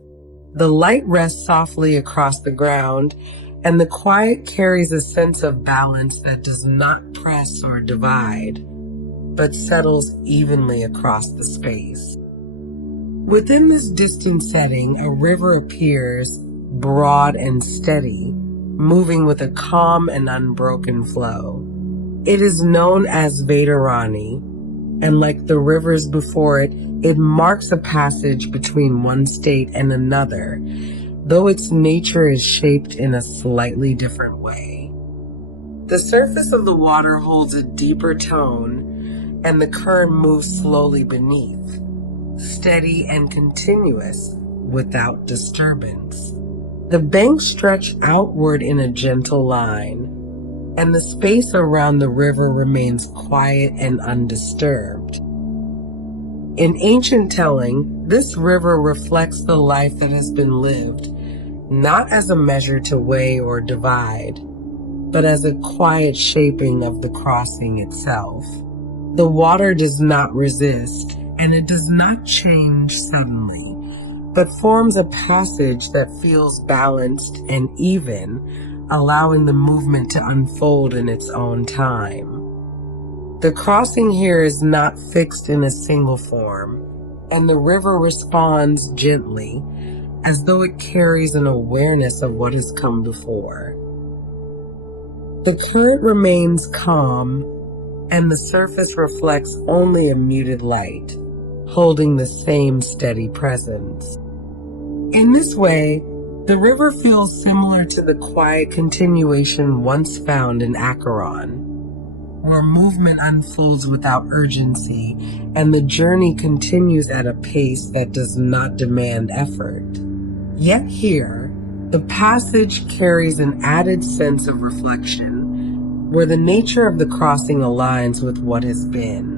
The light rests softly across the ground, and the quiet carries a sense of balance that does not press or divide, but settles evenly across the space. Within this distant setting, a river appears, broad and steady, moving with a calm and unbroken flow. It is known as Vedarani, and like the rivers before it, it marks a passage between one state and another, though its nature is shaped in a slightly different way. The surface of the water holds a deeper tone, and the current moves slowly beneath, steady and continuous, without disturbance. The banks stretch outward in a gentle line, and the space around the river remains quiet and undisturbed. In ancient telling, this river reflects the life that has been lived, not as a measure to weigh or divide, but as a quiet shaping of the crossing itself. The water does not resist, and it does not change suddenly, but forms a passage that feels balanced and even, allowing the movement to unfold in its own time. The crossing here is not fixed in a single form, and the river responds gently, as though it carries an awareness of what has come before. The current remains calm, and the surface reflects only a muted light, holding the same steady presence. In this way, the river feels similar to the quiet continuation once found in Acheron, where movement unfolds without urgency and the journey continues at a pace that does not demand effort. Yet here, the passage carries an added sense of reflection, where the nature of the crossing aligns with what has been.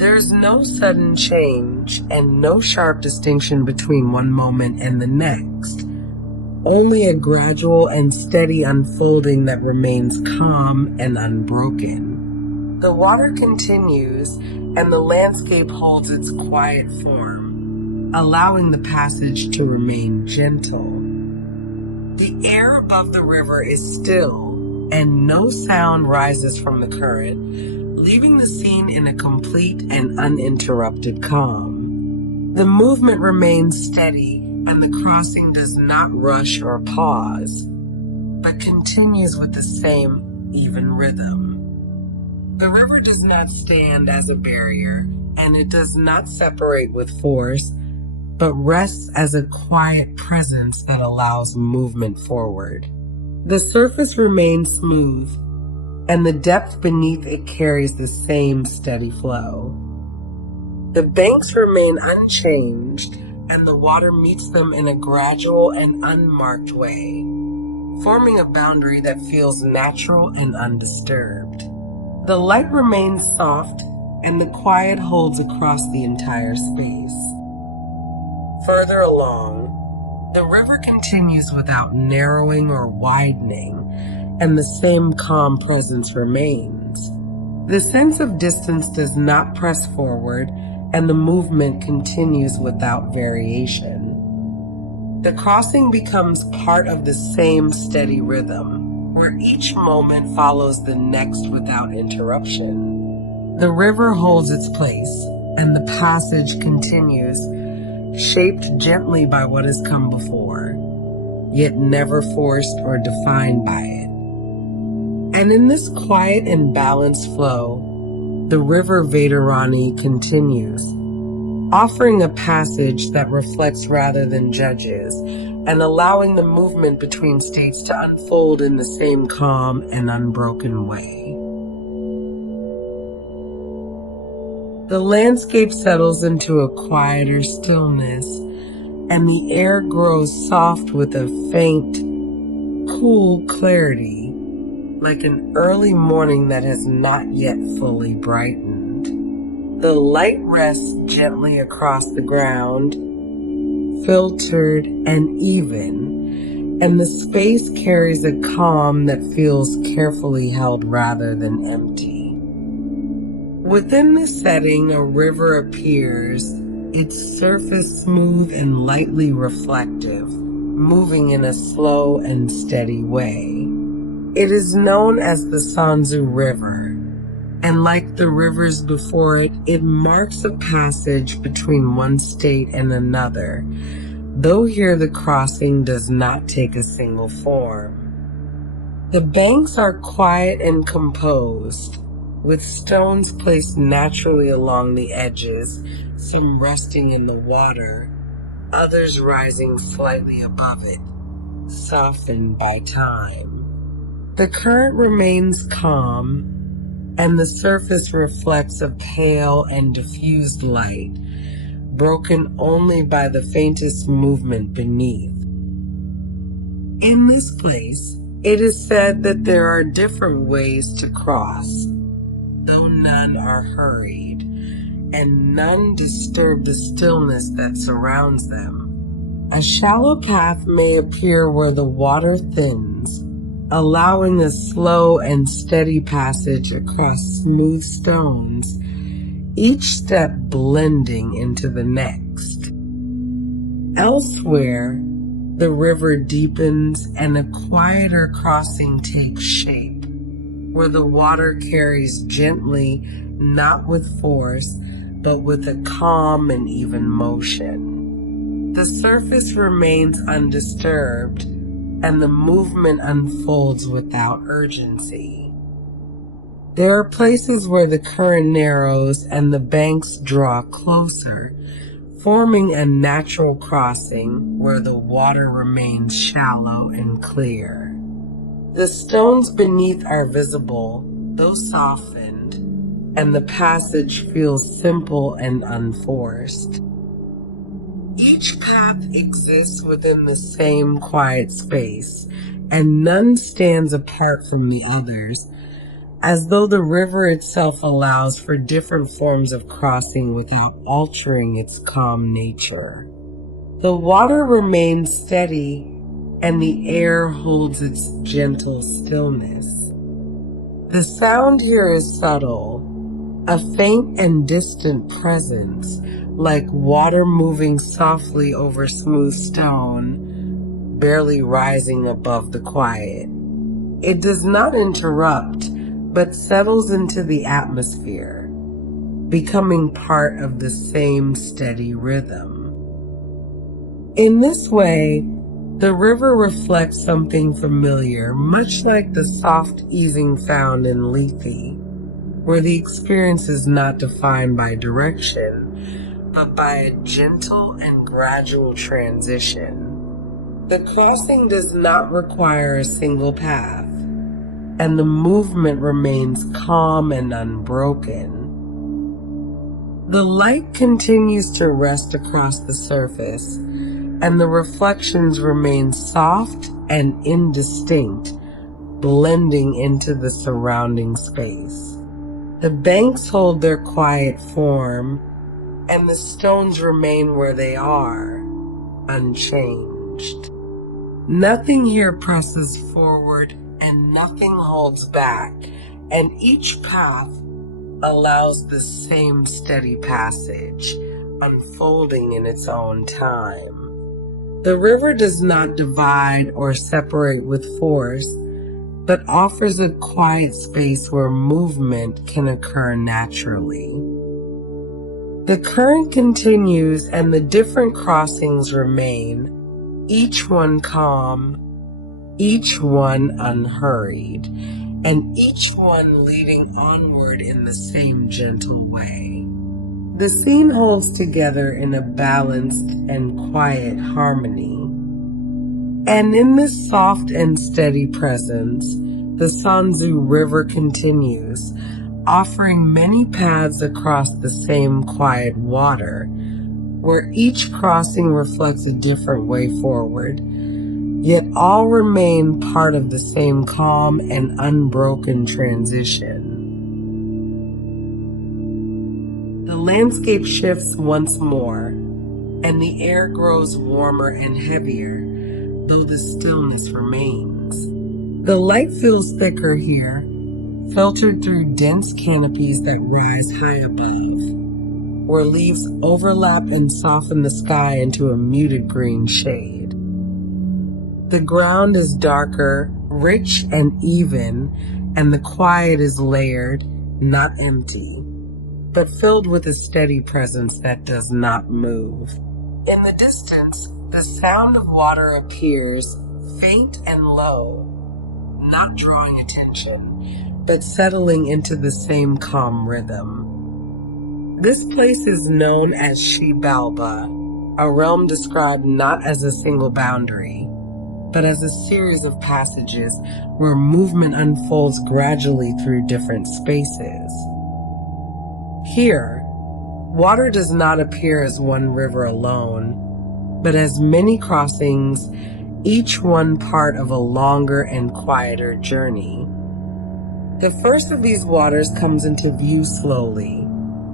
There is no sudden change and no sharp distinction between one moment and the next, only a gradual and steady unfolding that remains calm and unbroken. The water continues, and the landscape holds its quiet form, allowing the passage to remain gentle. The air above the river is still, and no sound rises from the current, leaving the scene in a complete and uninterrupted calm. The movement remains steady, and the crossing does not rush or pause, but continues with the same even rhythm. The river does not stand as a barrier, and it does not separate with force, but rests as a quiet presence that allows movement forward. The surface remains smooth, and the depth beneath it carries the same steady flow. The banks remain unchanged, and the water meets them in a gradual and unmarked way, forming a boundary that feels natural and undisturbed. The light remains soft, and the quiet holds across the entire space. Further along, the river continues without narrowing or widening, and the same calm presence remains. The sense of distance does not press forward, and the movement continues without variation. The crossing becomes part of the same steady rhythm, where each moment follows the next without interruption. The river holds its place, and the passage continues, shaped gently by what has come before, yet never forced or defined by it. And in this quiet and balanced flow, the river Vedarani continues, offering a passage that reflects rather than judges, and allowing the movement between states to unfold in the same calm and unbroken way. The landscape settles into a quieter stillness, and the air grows soft with a faint, cool clarity, like an early morning that has not yet fully brightened. The light rests gently across the ground, filtered and even, and the space carries a calm that feels carefully held rather than empty. Within the setting, a river appears, its surface smooth and lightly reflective, moving in a slow and steady way. It is known as the Sanzu River, and like the rivers before it, it marks a passage between one state and another, though here the crossing does not take a single form. The banks are quiet and composed, with stones placed naturally along the edges, some resting in the water, others rising slightly above it, softened by time. The current remains calm, and the surface reflects a pale and diffused light, broken only by the faintest movement beneath. In this place, it is said that there are different ways to cross, though none are hurried, and none disturb the stillness that surrounds them. A shallow path may appear where the water thins, allowing a slow and steady passage across smooth stones, each step blending into the next. Elsewhere, the river deepens and a quieter crossing takes shape, where the water carries gently, not with force, but with a calm and even motion. The surface remains undisturbed, and the movement unfolds without urgency. There are places where the current narrows and the banks draw closer, forming a natural crossing where the water remains shallow and clear. The stones beneath are visible, though softened, and the passage feels simple and unforced. Each path exists within the same quiet space, and none stands apart from the others, as though the river itself allows for different forms of crossing without altering its calm nature. The water remains steady, and the air holds its gentle stillness. The sound here is subtle, a faint and distant presence, like water moving softly over smooth stone, barely rising above the quiet. It does not interrupt, but settles into the atmosphere, becoming part of the same steady rhythm. In this way, the river reflects something familiar, much like the soft easing found in Lethe, where the experience is not defined by direction, but by a gentle and gradual transition. The crossing does not require a single path, and the movement remains calm and unbroken. The light continues to rest across the surface, and the reflections remain soft and indistinct, blending into the surrounding space. The banks hold their quiet form, and the stones remain where they are, unchanged. Nothing here presses forward, and nothing holds back, and each path allows the same steady passage, unfolding in its own time. The river does not divide or separate with force, but offers a quiet space where movement can occur naturally. The current continues and the different crossings remain, each one calm, each one unhurried, and each one leading onward in the same gentle way. The scene holds together in a balanced and quiet harmony. And in this soft and steady presence, the Sanzu River continues, offering many paths across the same quiet water, where each crossing reflects a different way forward, yet all remain part of the same calm and unbroken transition. The landscape shifts once more, and the air grows warmer and heavier, though the stillness remains. The light feels thicker here, filtered through dense canopies that rise high above, where leaves overlap and soften the sky into a muted green shade. The ground is darker, rich and even, and the quiet is layered, not empty, but filled with a steady presence that does not move. In the distance, the sound of water appears, faint and low, not drawing attention, but settling into the same calm rhythm. This place is known as Xibalba, a realm described not as a single boundary, but as a series of passages where movement unfolds gradually through different spaces. Here, water does not appear as one river alone, but as many crossings, each one part of a longer and quieter journey. The first of these waters comes into view slowly,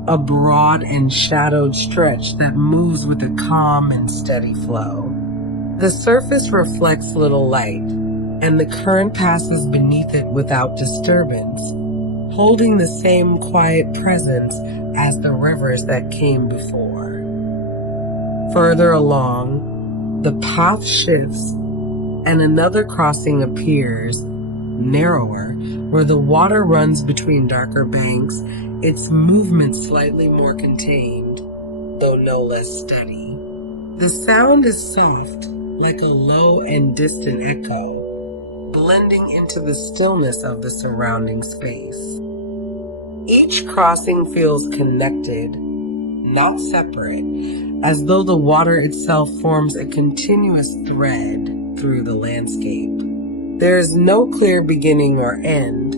a broad and shadowed stretch that moves with a calm and steady flow. The surface reflects little light, and the current passes beneath it without disturbance, holding the same quiet presence as the rivers that came before. Further along, the path shifts, and another crossing appears, narrower, where the water runs between darker banks, its movement slightly more contained, though no less steady. The sound is soft, like a low and distant echo, blending into the stillness of the surrounding space. Each crossing feels connected, not separate, as though the water itself forms a continuous thread through the landscape. There is no clear beginning or end,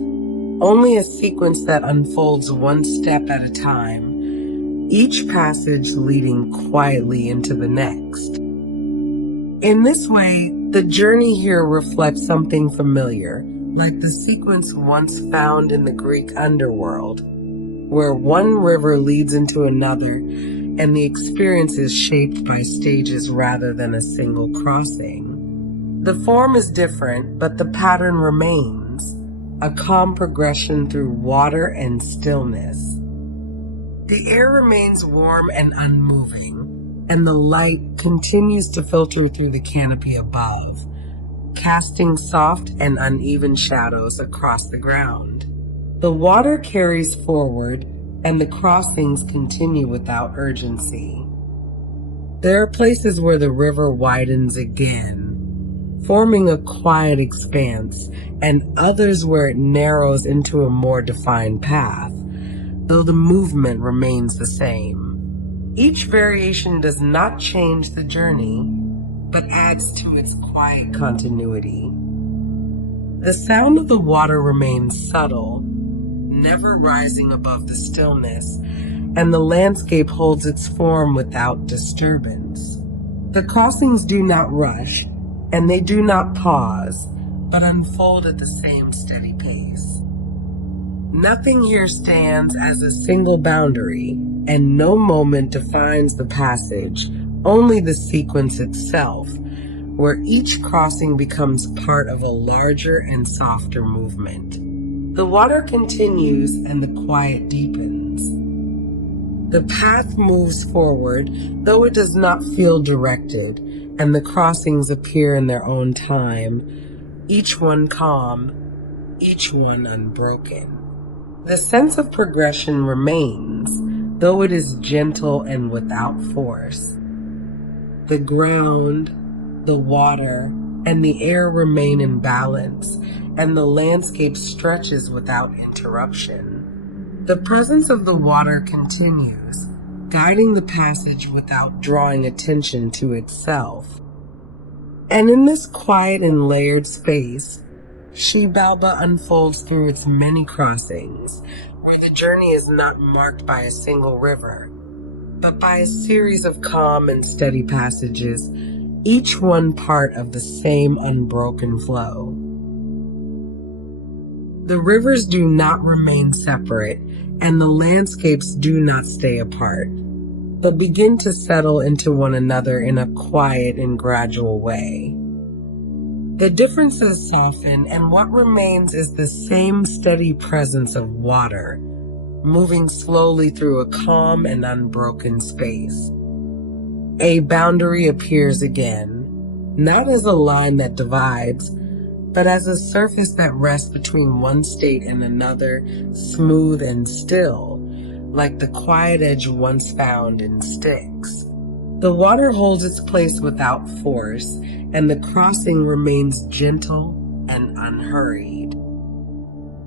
only a sequence that unfolds one step at a time, each passage leading quietly into the next. In this way, the journey here reflects something familiar, like the sequence once found in the Greek Underworld, where one river leads into another, and the experience is shaped by stages rather than a single crossing. The form is different, but the pattern remains, a calm progression through water and stillness. The air remains warm and unmoving, and the light continues to filter through the canopy above, casting soft and uneven shadows across the ground. The water carries forward, and the crossings continue without urgency. There are places where the river widens again, forming a quiet expanse, and others where it narrows into a more defined path, though the movement remains the same. Each variation does not change the journey, but adds to its quiet continuity. The sound of the water remains subtle, never rising above the stillness, and the landscape holds its form without disturbance. The crossings do not rush, and they do not pause, but unfold at the same steady pace. Nothing here stands as a single boundary, and no moment defines the passage, only the sequence itself, where each crossing becomes part of a larger and softer movement. The water continues and the quiet deepens. The path moves forward, though it does not feel directed, and the crossings appear in their own time, each one calm, each one unbroken. The sense of progression remains, though it is gentle and without force. The ground, the water, and the air remain in balance, and the landscape stretches without interruption. The presence of the water continues, guiding the passage without drawing attention to itself. And in this quiet and layered space, Xibalba unfolds through its many crossings, where the journey is not marked by a single river, but by a series of calm and steady passages, each one part of the same unbroken flow. The rivers do not remain separate, and the landscapes do not stay apart, but begin to settle into one another in a quiet and gradual way. The differences soften, and what remains is the same steady presence of water, moving slowly through a calm and unbroken space. A boundary appears again, not as a line that divides, but as a surface that rests between one state and another, smooth and still, like the quiet edge once found in Styx. The water holds its place without force, and the crossing remains gentle and unhurried.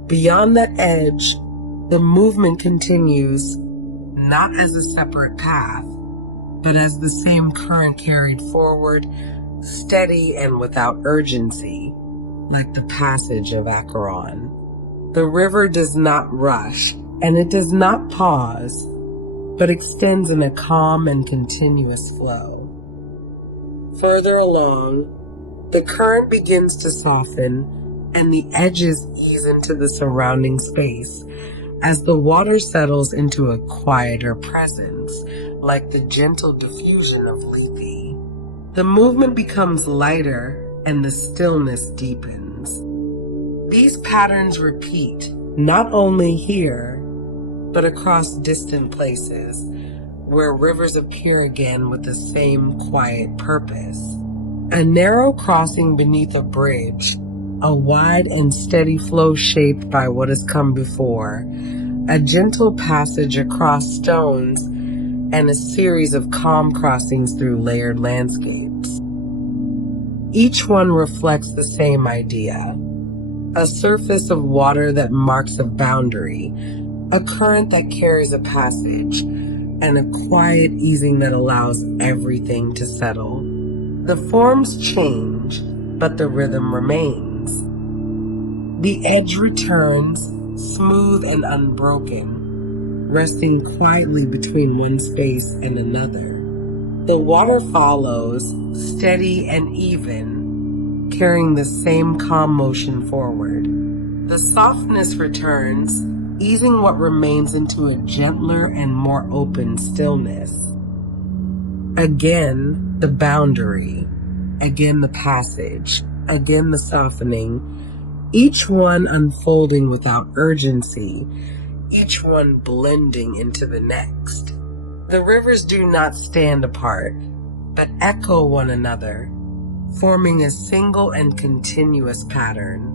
Beyond that edge, the movement continues, not as a separate path, but as the same current carried forward, steady and without urgency, like the passage of Acheron. The river does not rush, and it does not pause, but extends in a calm and continuous flow. Further along, the current begins to soften, and the edges ease into the surrounding space as the water settles into a quieter presence, like the gentle diffusion of Lethe. The movement becomes lighter, and the stillness deepens. These patterns repeat, not only here, but across distant places, where rivers appear again with the same quiet purpose. A narrow crossing beneath a bridge, a wide and steady flow shaped by what has come before, a gentle passage across stones, and a series of calm crossings through layered landscapes. Each one reflects the same idea: a surface of water that marks a boundary, a current that carries a passage, and a quiet easing that allows everything to settle. The forms change, but the rhythm remains. The edge returns, smooth and unbroken, resting quietly between one space and another. The water follows, steady and even, carrying the same calm motion forward. The softness returns, easing what remains into a gentler and more open stillness. Again, the boundary, again the passage, again the softening, each one unfolding without urgency, each one blending into the next. The rivers do not stand apart, but echo one another, forming a single and continuous pattern.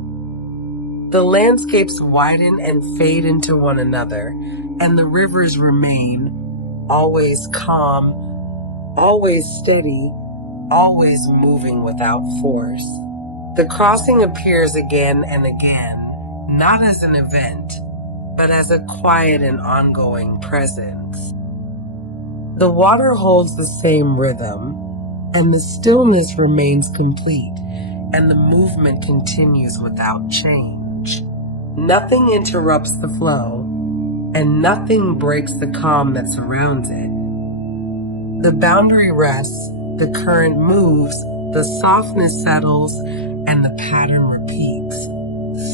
The landscapes widen and fade into one another, and the rivers remain, always calm, always steady, always moving without force. The crossing appears again and again, not as an event, but as a quiet and ongoing presence. The water holds the same rhythm, and the stillness remains complete, and the movement continues without change. Nothing interrupts the flow, and nothing breaks the calm that surrounds it. The boundary rests, the current moves, the softness settles, and the pattern repeats,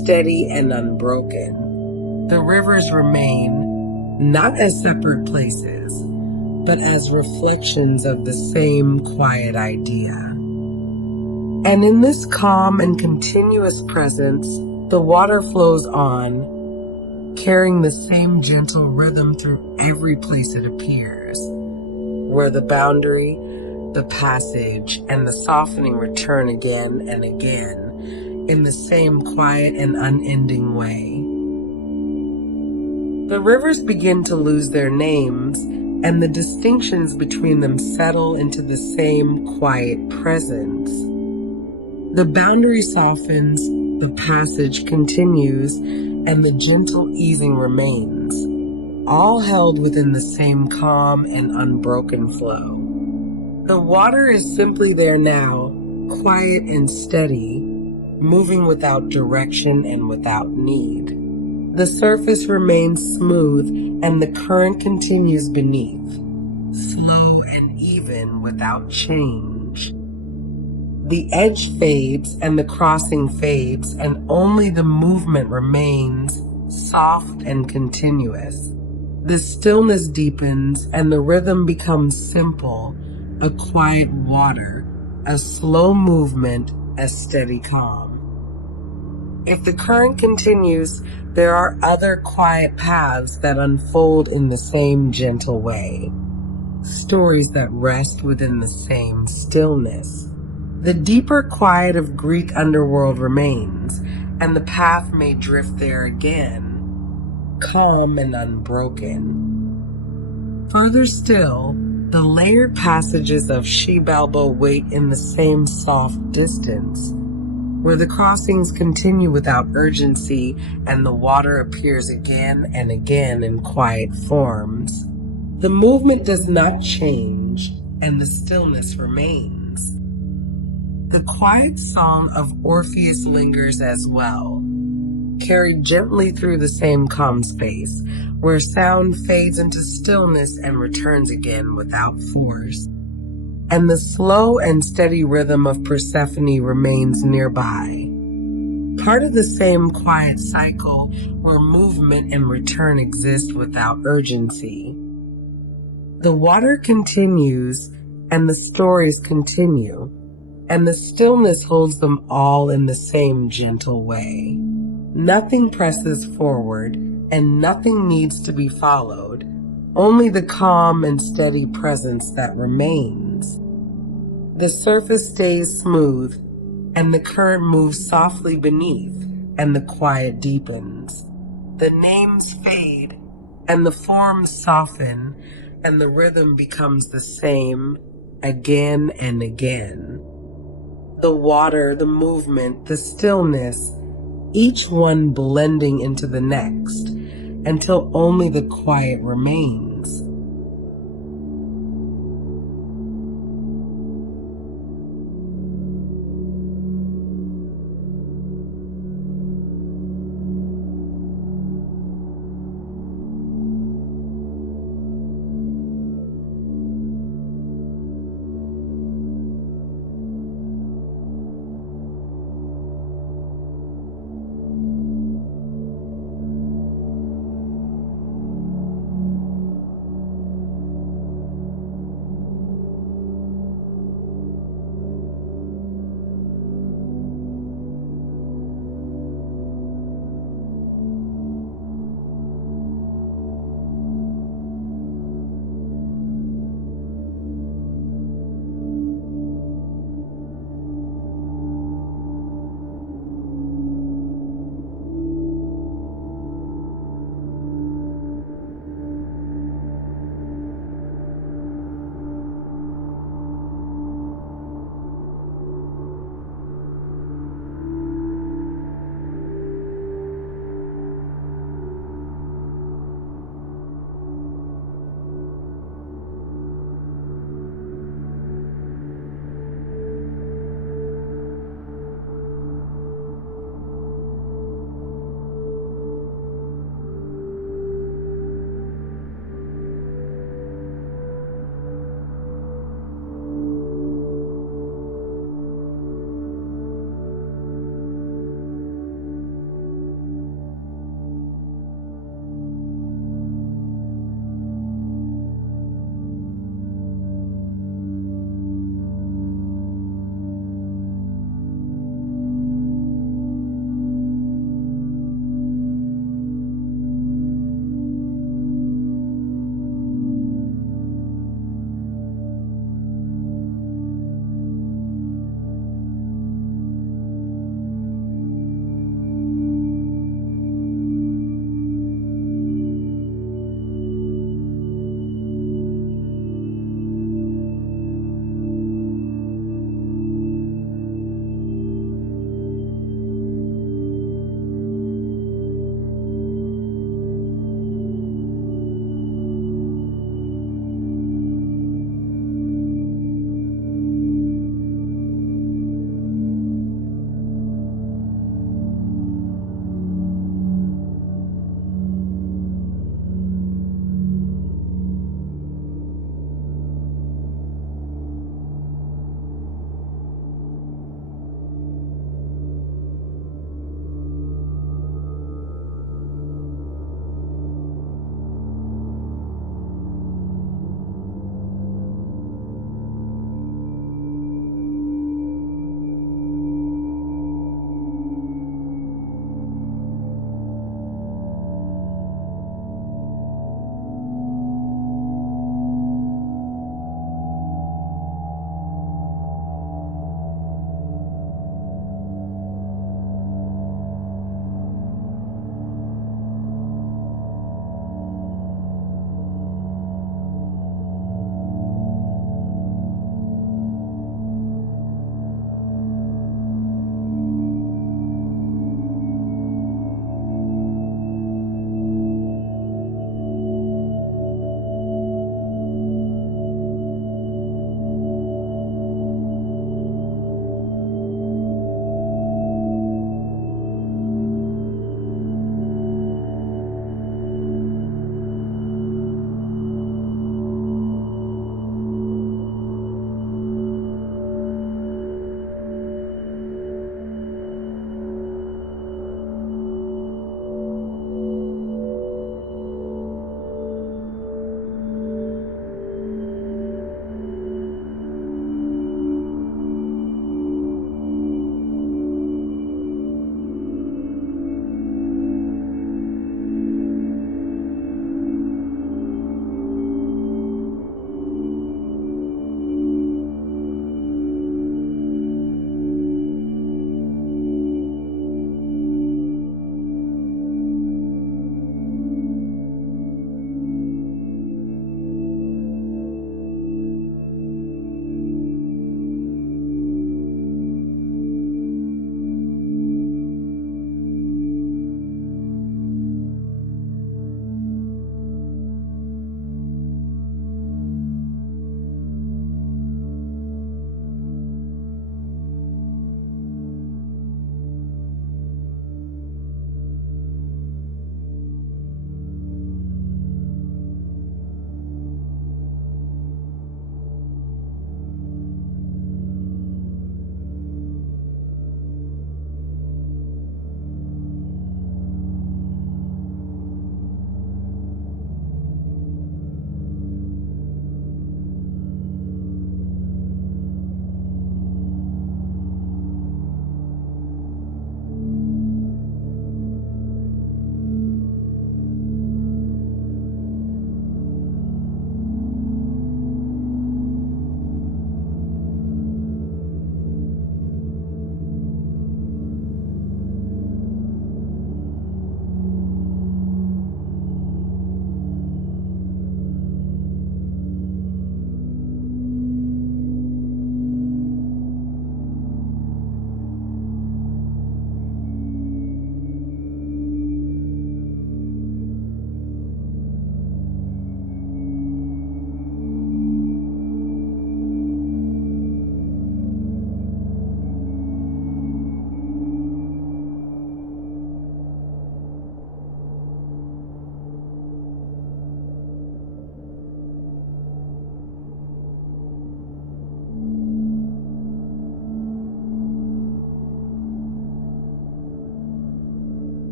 steady and unbroken. The rivers remain, not as separate places, but as reflections of the same quiet idea. And in this calm and continuous presence, the water flows on, carrying the same gentle rhythm through every place it appears, where the boundary, the passage, and the softening return again and again in the same quiet and unending way. The rivers begin to lose their names, and the distinctions between them settle into the same quiet presence. The boundary softens, the passage continues, and the gentle easing remains, all held within the same calm and unbroken flow. The water is simply there now, quiet and steady, moving without direction and without need. The surface remains smooth, and the current continues beneath, slow and even without change. The edge fades and the crossing fades, and only the movement remains, soft and continuous. The stillness deepens, and the rhythm becomes simple, a quiet water, a slow movement a steady calm. If the current continues, there are other quiet paths that unfold in the same gentle way. Stories that rest within the same stillness. The deeper quiet of Greek underworld remains, and the path may drift there again, calm and unbroken. Further still, the layered passages of Xibalba wait in the same soft distance, where the crossings continue without urgency and the water appears again and again in quiet forms. The movement does not change, and the stillness remains. The quiet song of Orpheus lingers as well, carried gently through the same calm space, where sound fades into stillness and returns again without force. And the slow and steady rhythm of Persephone remains nearby, part of the same quiet cycle where movement and return exist without urgency. The water continues, and the stories continue, and the stillness holds them all in the same gentle way. Nothing presses forward, and nothing needs to be followed, only the calm and steady presence that remains. The surface stays smooth, and the current moves softly beneath, and the quiet deepens. The names fade, and the forms soften, and the rhythm becomes the same again and again. The water, the movement, the stillness, each one blending into the next, until only the quiet remains.